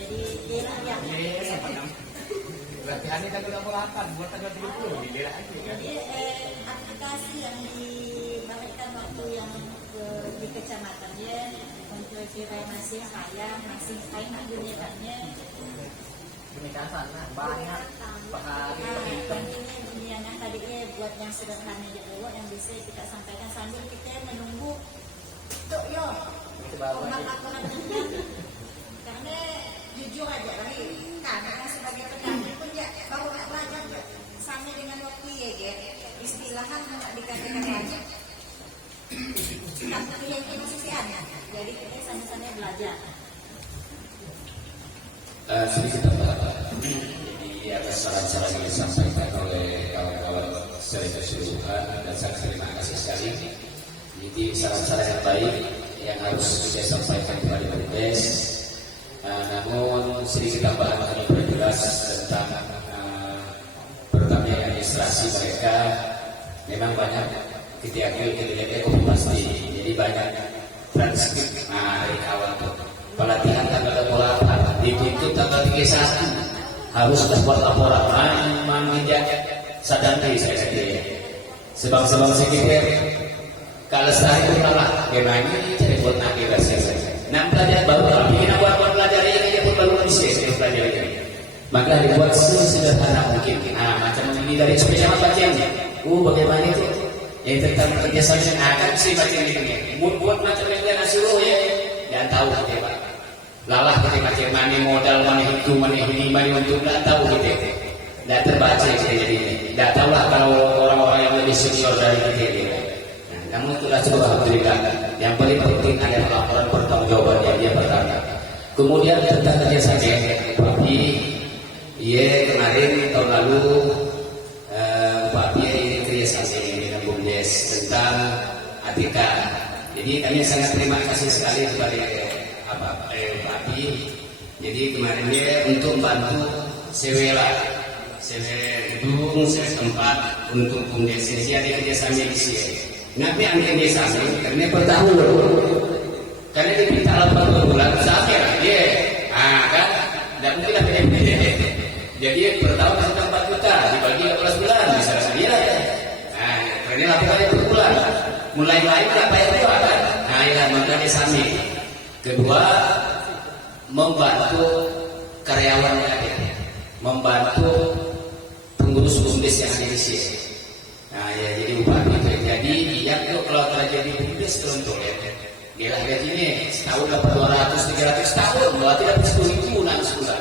Jadi dia lah yang latihannya tanggal 28 buat tanggal 30 dia lagi. Jadi aplikasi yang diberikan waktu yang di kecamatan dia untuk kira masih kaya nak gunakannya Penikasan banyak ini yang tadinya buat yang sederhana aja dulu yang bisa kita sampaikan sambil kita menunggu tuh yo laporan karena jujur aja karena sebagai petani pun ya baru belajar sama dengan waktu ya istilahnya nggak dikatakan aja tapi yang kita masih ada jadi kita sama-sama belajar. Sedikit tambahan. Jadi atas saran-saran yang disampaikan oleh kawan-kawan secara keseluruhan dan sangat terima kasih sekali. Jadi saran-saran yang baik yang harus saya sampaikan kepada BUMDes. Namun sedikit tambahan kami berjelas tentang pertama administrasi mereka memang banyak ketika pasti. Jadi banyak transkrip dari awal pelatihan tanggal 28 ditutup tanggal 31 harus buat laporan memang tidak sadar diri saya kira sebang-sebang sekitar kalau sehari itu kalah gimana cari buat nanti versi nah pelajar baru tapi kita buat pelajar ini pun baru bisa pelajar ini maka dibuat sesederhana mungkin macam ini dari spesial bacanya bagaimana itu yang tentang kerjasama akan sih macam ini buat macam yang nasuruh ya dan tahu kita lalah kita macam mana modal mana itu mana ini mana untuk tidak tahu kita tidak terbaca kita jadi tidak tahu lah kalau orang-orang yang lebih senior dari kita ini namun itulah coba berikan yang paling penting adalah laporan pertanggungjawaban yang dia pertama kemudian tentang kerjasama tapi kemarin tahun lalu Pak Pia ini kerjasama dengan BUMDes tentang ATK jadi kami sangat terima kasih sekali kepada Pak jadi kemarin dia untuk membantu sewela gedung tempat untuk BUMDes ini ada kerjasama di sini. Kenapa yang kerjasama? Karena per tahun karena dia minta 80 bulan sampai dia, kan? Dan mungkin ada yang jadi per tahun kita 4 juta dibagi 12 bulan bisa dia ya. Karena laporannya per bulan. Mulai lain apa yang dua kan? Ya makanya sami. Kedua membantu karyawan yang ada, membantu pengurus BUMDes yang ada di sini. Jadi bupati itu jadi dia kalau terjadi BUMDes contoh ya, dia gajinya setahun dapat 200-300 setahun, berarti dapat 10.000 nanti sebulan,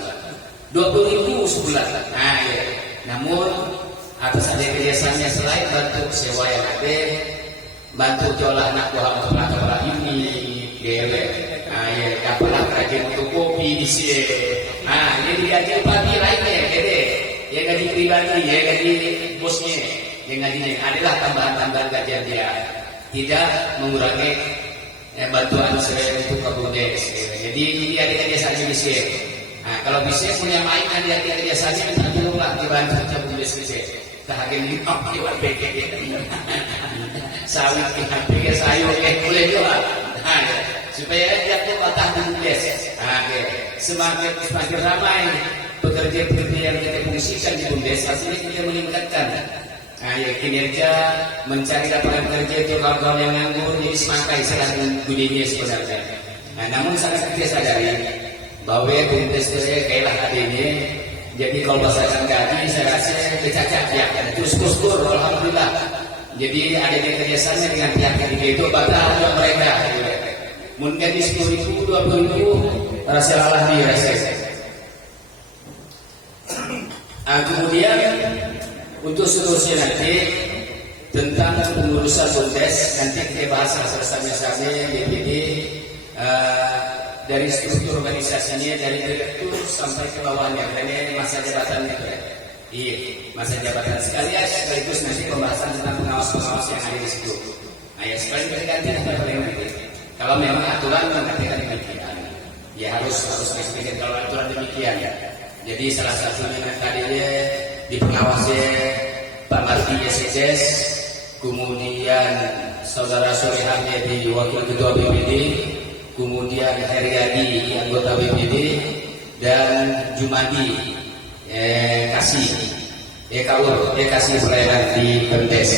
20.000 sebulan. Namun atas ada kerjasamanya selain bantu sewa yang ada, bantu jualan anak buah untuk anak ini, dapalah kerajaan untuk kopi di sini. Jadi gaji bupati lainnya, ya gaji pribadi, ya gaji bosnya, yang gajinya adalah tambahan-tambahan gajian dia, tidak mengurangi bantuan untuk BUMDes. Jadi dia ada kerjasama di sini. Nah, kalau bisa punya main dia biasanya minta tolong lah dibantu sama Bumdes bisa. Tahagen lipat di WPK. Sawit di HP sayur boleh juga. Nah, supaya dia tuh patah Bumdes. Nah, semakin ramai pekerja-pekerja yang kita fungsikan di Bumdes, artinya kita meningkatkan kinerja, mencari lapangan kerja untuk kawan-kawan yang nganggur, jadi semakai salah bunyinya sebenarnya. Nah, namun sangat kita sadari bahwa Bumdes itu kailah adanya. Jadi kalau bahasa gaji saya rasa kecacat ya, terus kuskur, alhamdulillah. Jadi ada kerjasama dengan pihak ketiga itu batal untuk mereka. Mungkin di 10.000, 20.000 rasa lalah di rasa. Kemudian untuk seterusnya nanti tentang pengurusan Bumdes nanti kita bahas bersama-sama DPD dari struktur organisasinya dari direktur sampai ke bawahnya dan masa jabatannya. Iya, masa jabatan sekaligus nanti pembahasan tentang pengawas-pengawas yang ada di situ. Nah, ya sekarang berganti kalau memang aturan mengatakan demikian, ya harus demikian kalau aturan demikian ya. Jadi salah satunya tadinya di pengawasnya Pak Marti SSS, kemudian saudara Solehannya di wakil ketua BPD, kemudian Heriadi anggota BPD, dan Jumadi kasih pelayanan di Bumdes.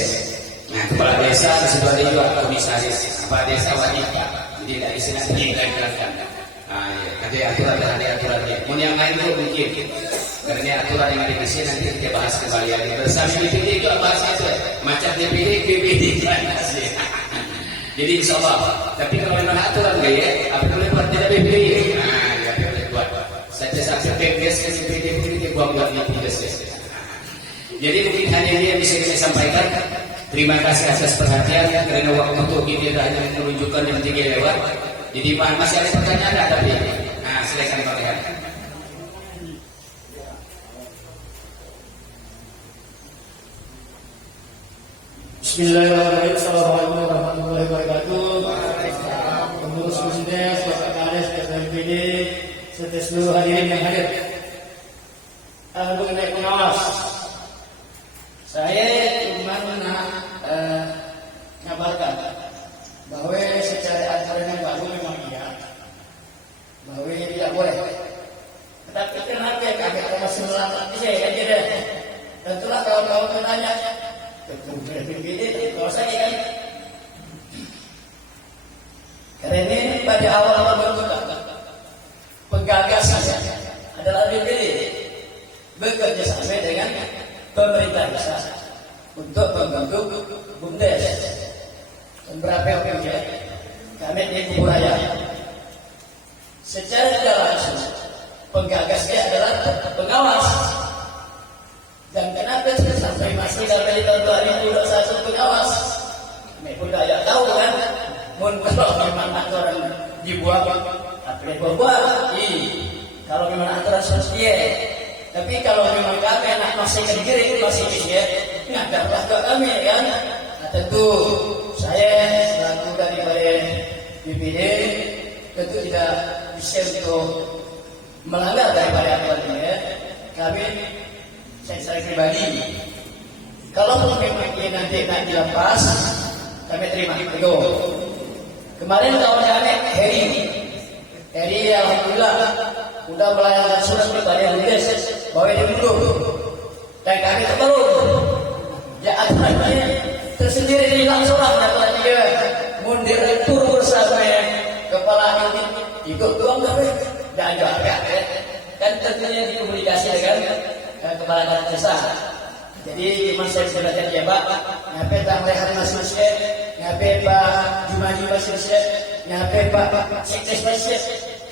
Nah, kepala desa disitu ada juga komisaris kepala desa wajib, jadi dari sini kita jelaskan. Ada aturannya. Mau yang lain itu mungkin karena aturan yang ada di sini nanti kita bahas kembali. Bersama DPD itu bahas itu macam DPD, BPD jadi insya Allah. Tapi kalau memang aturan gaya, apa boleh buat tidak BPD? Nah, ya boleh buat. Saja BPS ke BPD buat BPS. Jadi mungkin hanya ini yang bisa saya sampaikan. Terima kasih atas perhatian karena waktu untuk kita hanya menunjukkan yang 3 lewat. Jadi masih ada pertanyaan ada tapi silakan Pak Rehan. Bismillahirrahmanirrahim. Assalamualaikum warahmatullahi wabarakatuh. Pengurus Bumdes, Bapak Kades, Ketua DPD, serta seluruh hadirin yang hadir. Mengenai pengawas, saya cuma mengabarkan bahwa secara aturan yang baru memang iya, bahwa tidak boleh. Tetapi kenapa kami masih melarang? Saya aja deh. Tentulah kawan-kawan bertanya. Kalau saya kan, karena ini pada awal-awal berbuka, penggagasnya adalah DPD bekerja sama dengan pemerintah desa untuk membentuk Bumdes. Dan berapa yang kami di Kuburaya secara tidak langsung penggagasnya adalah pengawas. Dan kenapa sampai masih dari tahun 2021 pengawas? Kami pun tidak tahu kan. Kalau memang aturan dibuat, apa yang berbuat? Kalau memang aturan sosial. Tapi kalau memang kami anak masih kecil masih kecil, ngadaplah ke kami kan. Nah, tentu saya selaku daripada BPD tentu tidak bisa untuk melanggar daripada aturan ini. Kami saya pribadi, kalau memang nanti nak dilepas, kami terima itu. Kemarin kawan kami Heri alhamdulillah sudah melayangkan surat kepada Bumdes bahwa dia mundur, dan kami tertolong. Ya aturannya tersendiri di langsung aturan dia mundur itu bersama kepala unit ikut doang kami dan juga kan tentunya dikomunikasi dengan kepala desa. Jadi masa sebenarnya dia Pak, ngapain Bang Rehan masih siap, ngapain Pak Jumadi masih siap, ngapain Pak Sekdes masih siap,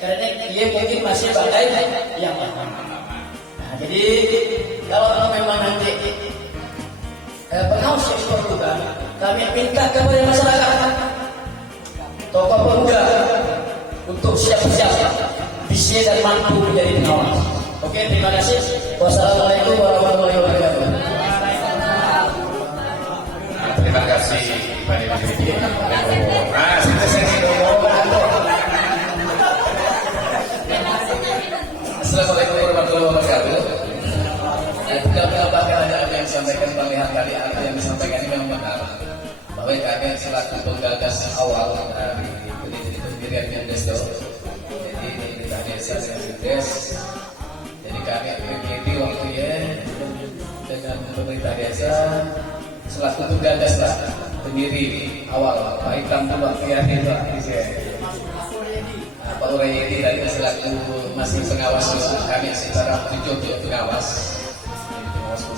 karena dia mungkin masih bagai yang lama. Nah, jadi kalau memang nanti pengawas ekspor juga, kami minta kepada masyarakat, tokoh pemuda untuk siap-siap bisa dan mampu menjadi pengawas. Oke, terima kasih. Wassalamualaikum warahmatullahi wabarakatuh. Terima kasih Pak Dewi. Assalamualaikum. kami selaku penggagas awal dari pendirian BUMDes itu. Jadi di desa dengan BUMDes. Jadi kami mengikuti waktu ya dengan pemerintah desa selaku penggagas lah, pendiri awal Pak Ikram dulu akhirnya Pak Urayedi dari selaku masih pengawas kami secara jujur pengawas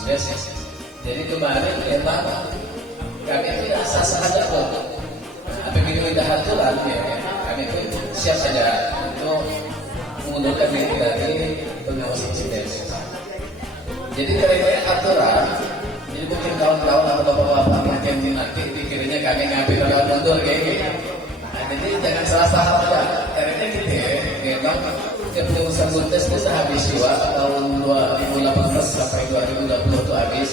BUMDes. Jadi kemarin memang kami tidak sah-sah saja kok. Begitu sudah aturan ya, kami itu siap saja untuk mengundurkan diri dari pengawas BUMDes. Jadi dari aturan, jadi mungkin kawan-kawan atau bapak-bapak mungkin nanti pikirnya kami ngambil orang mundur kayak gitu. Nah, jadi jangan salah paham ya. Karena gitu ya, memang kepengurusan BUMDes itu habis juga tahun 2018 sampai 2020 itu habis.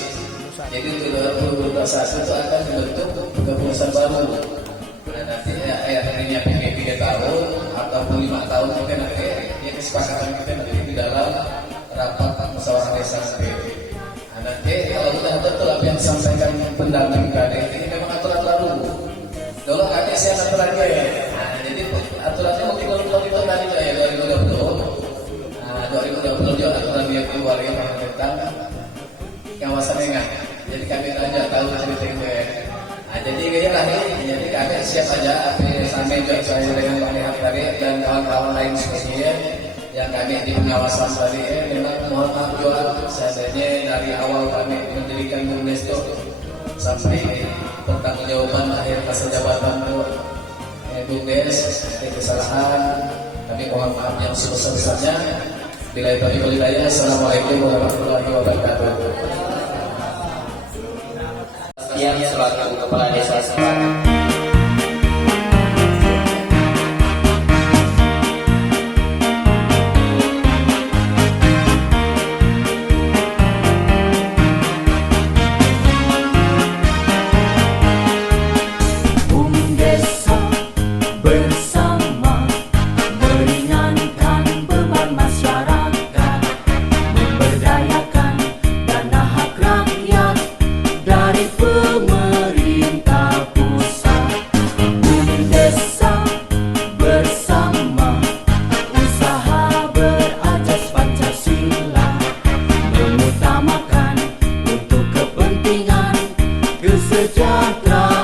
Jadi 2021 itu akan dibentuk kepengurusan baru. Nah, nanti akhirnya PPP 3 tahun atau 5 tahun mungkin nanti ya kesepakatan kita nanti di dalam rapat musyawarah desa nanti. Nah, nanti kalau sudah betul apa yang disampaikan pendamping tadi ini memang aturan baru. Dulu kami siap aturannya ya. Nah, jadi aturannya mungkin belum itu tadi ya 2020. Nah, 2020 juga aturan yang keluar yang tentang kawasan Engah. Jadi kami aja tahu ceritanya. Nah, jadi kayaknya lah ini, jadi kami siap aja. Sampai juga saya dengan Pak Dehat tadi dan kawan-kawan lain sebagainya yang kami di pengawasan tadi. Memang mohon maaf juga seandainya dari awal kami mendirikan BUMDes itu sampai pertanggungjawaban akhir masa jabatan BUMDes ada kesalahan. Kami mohon maaf yang sebesar-besarnya. Bila itu hidayah. Assalamualaikum warahmatullahi wabarakatuh. Yang selaku kepala desa setempat. Sejahtera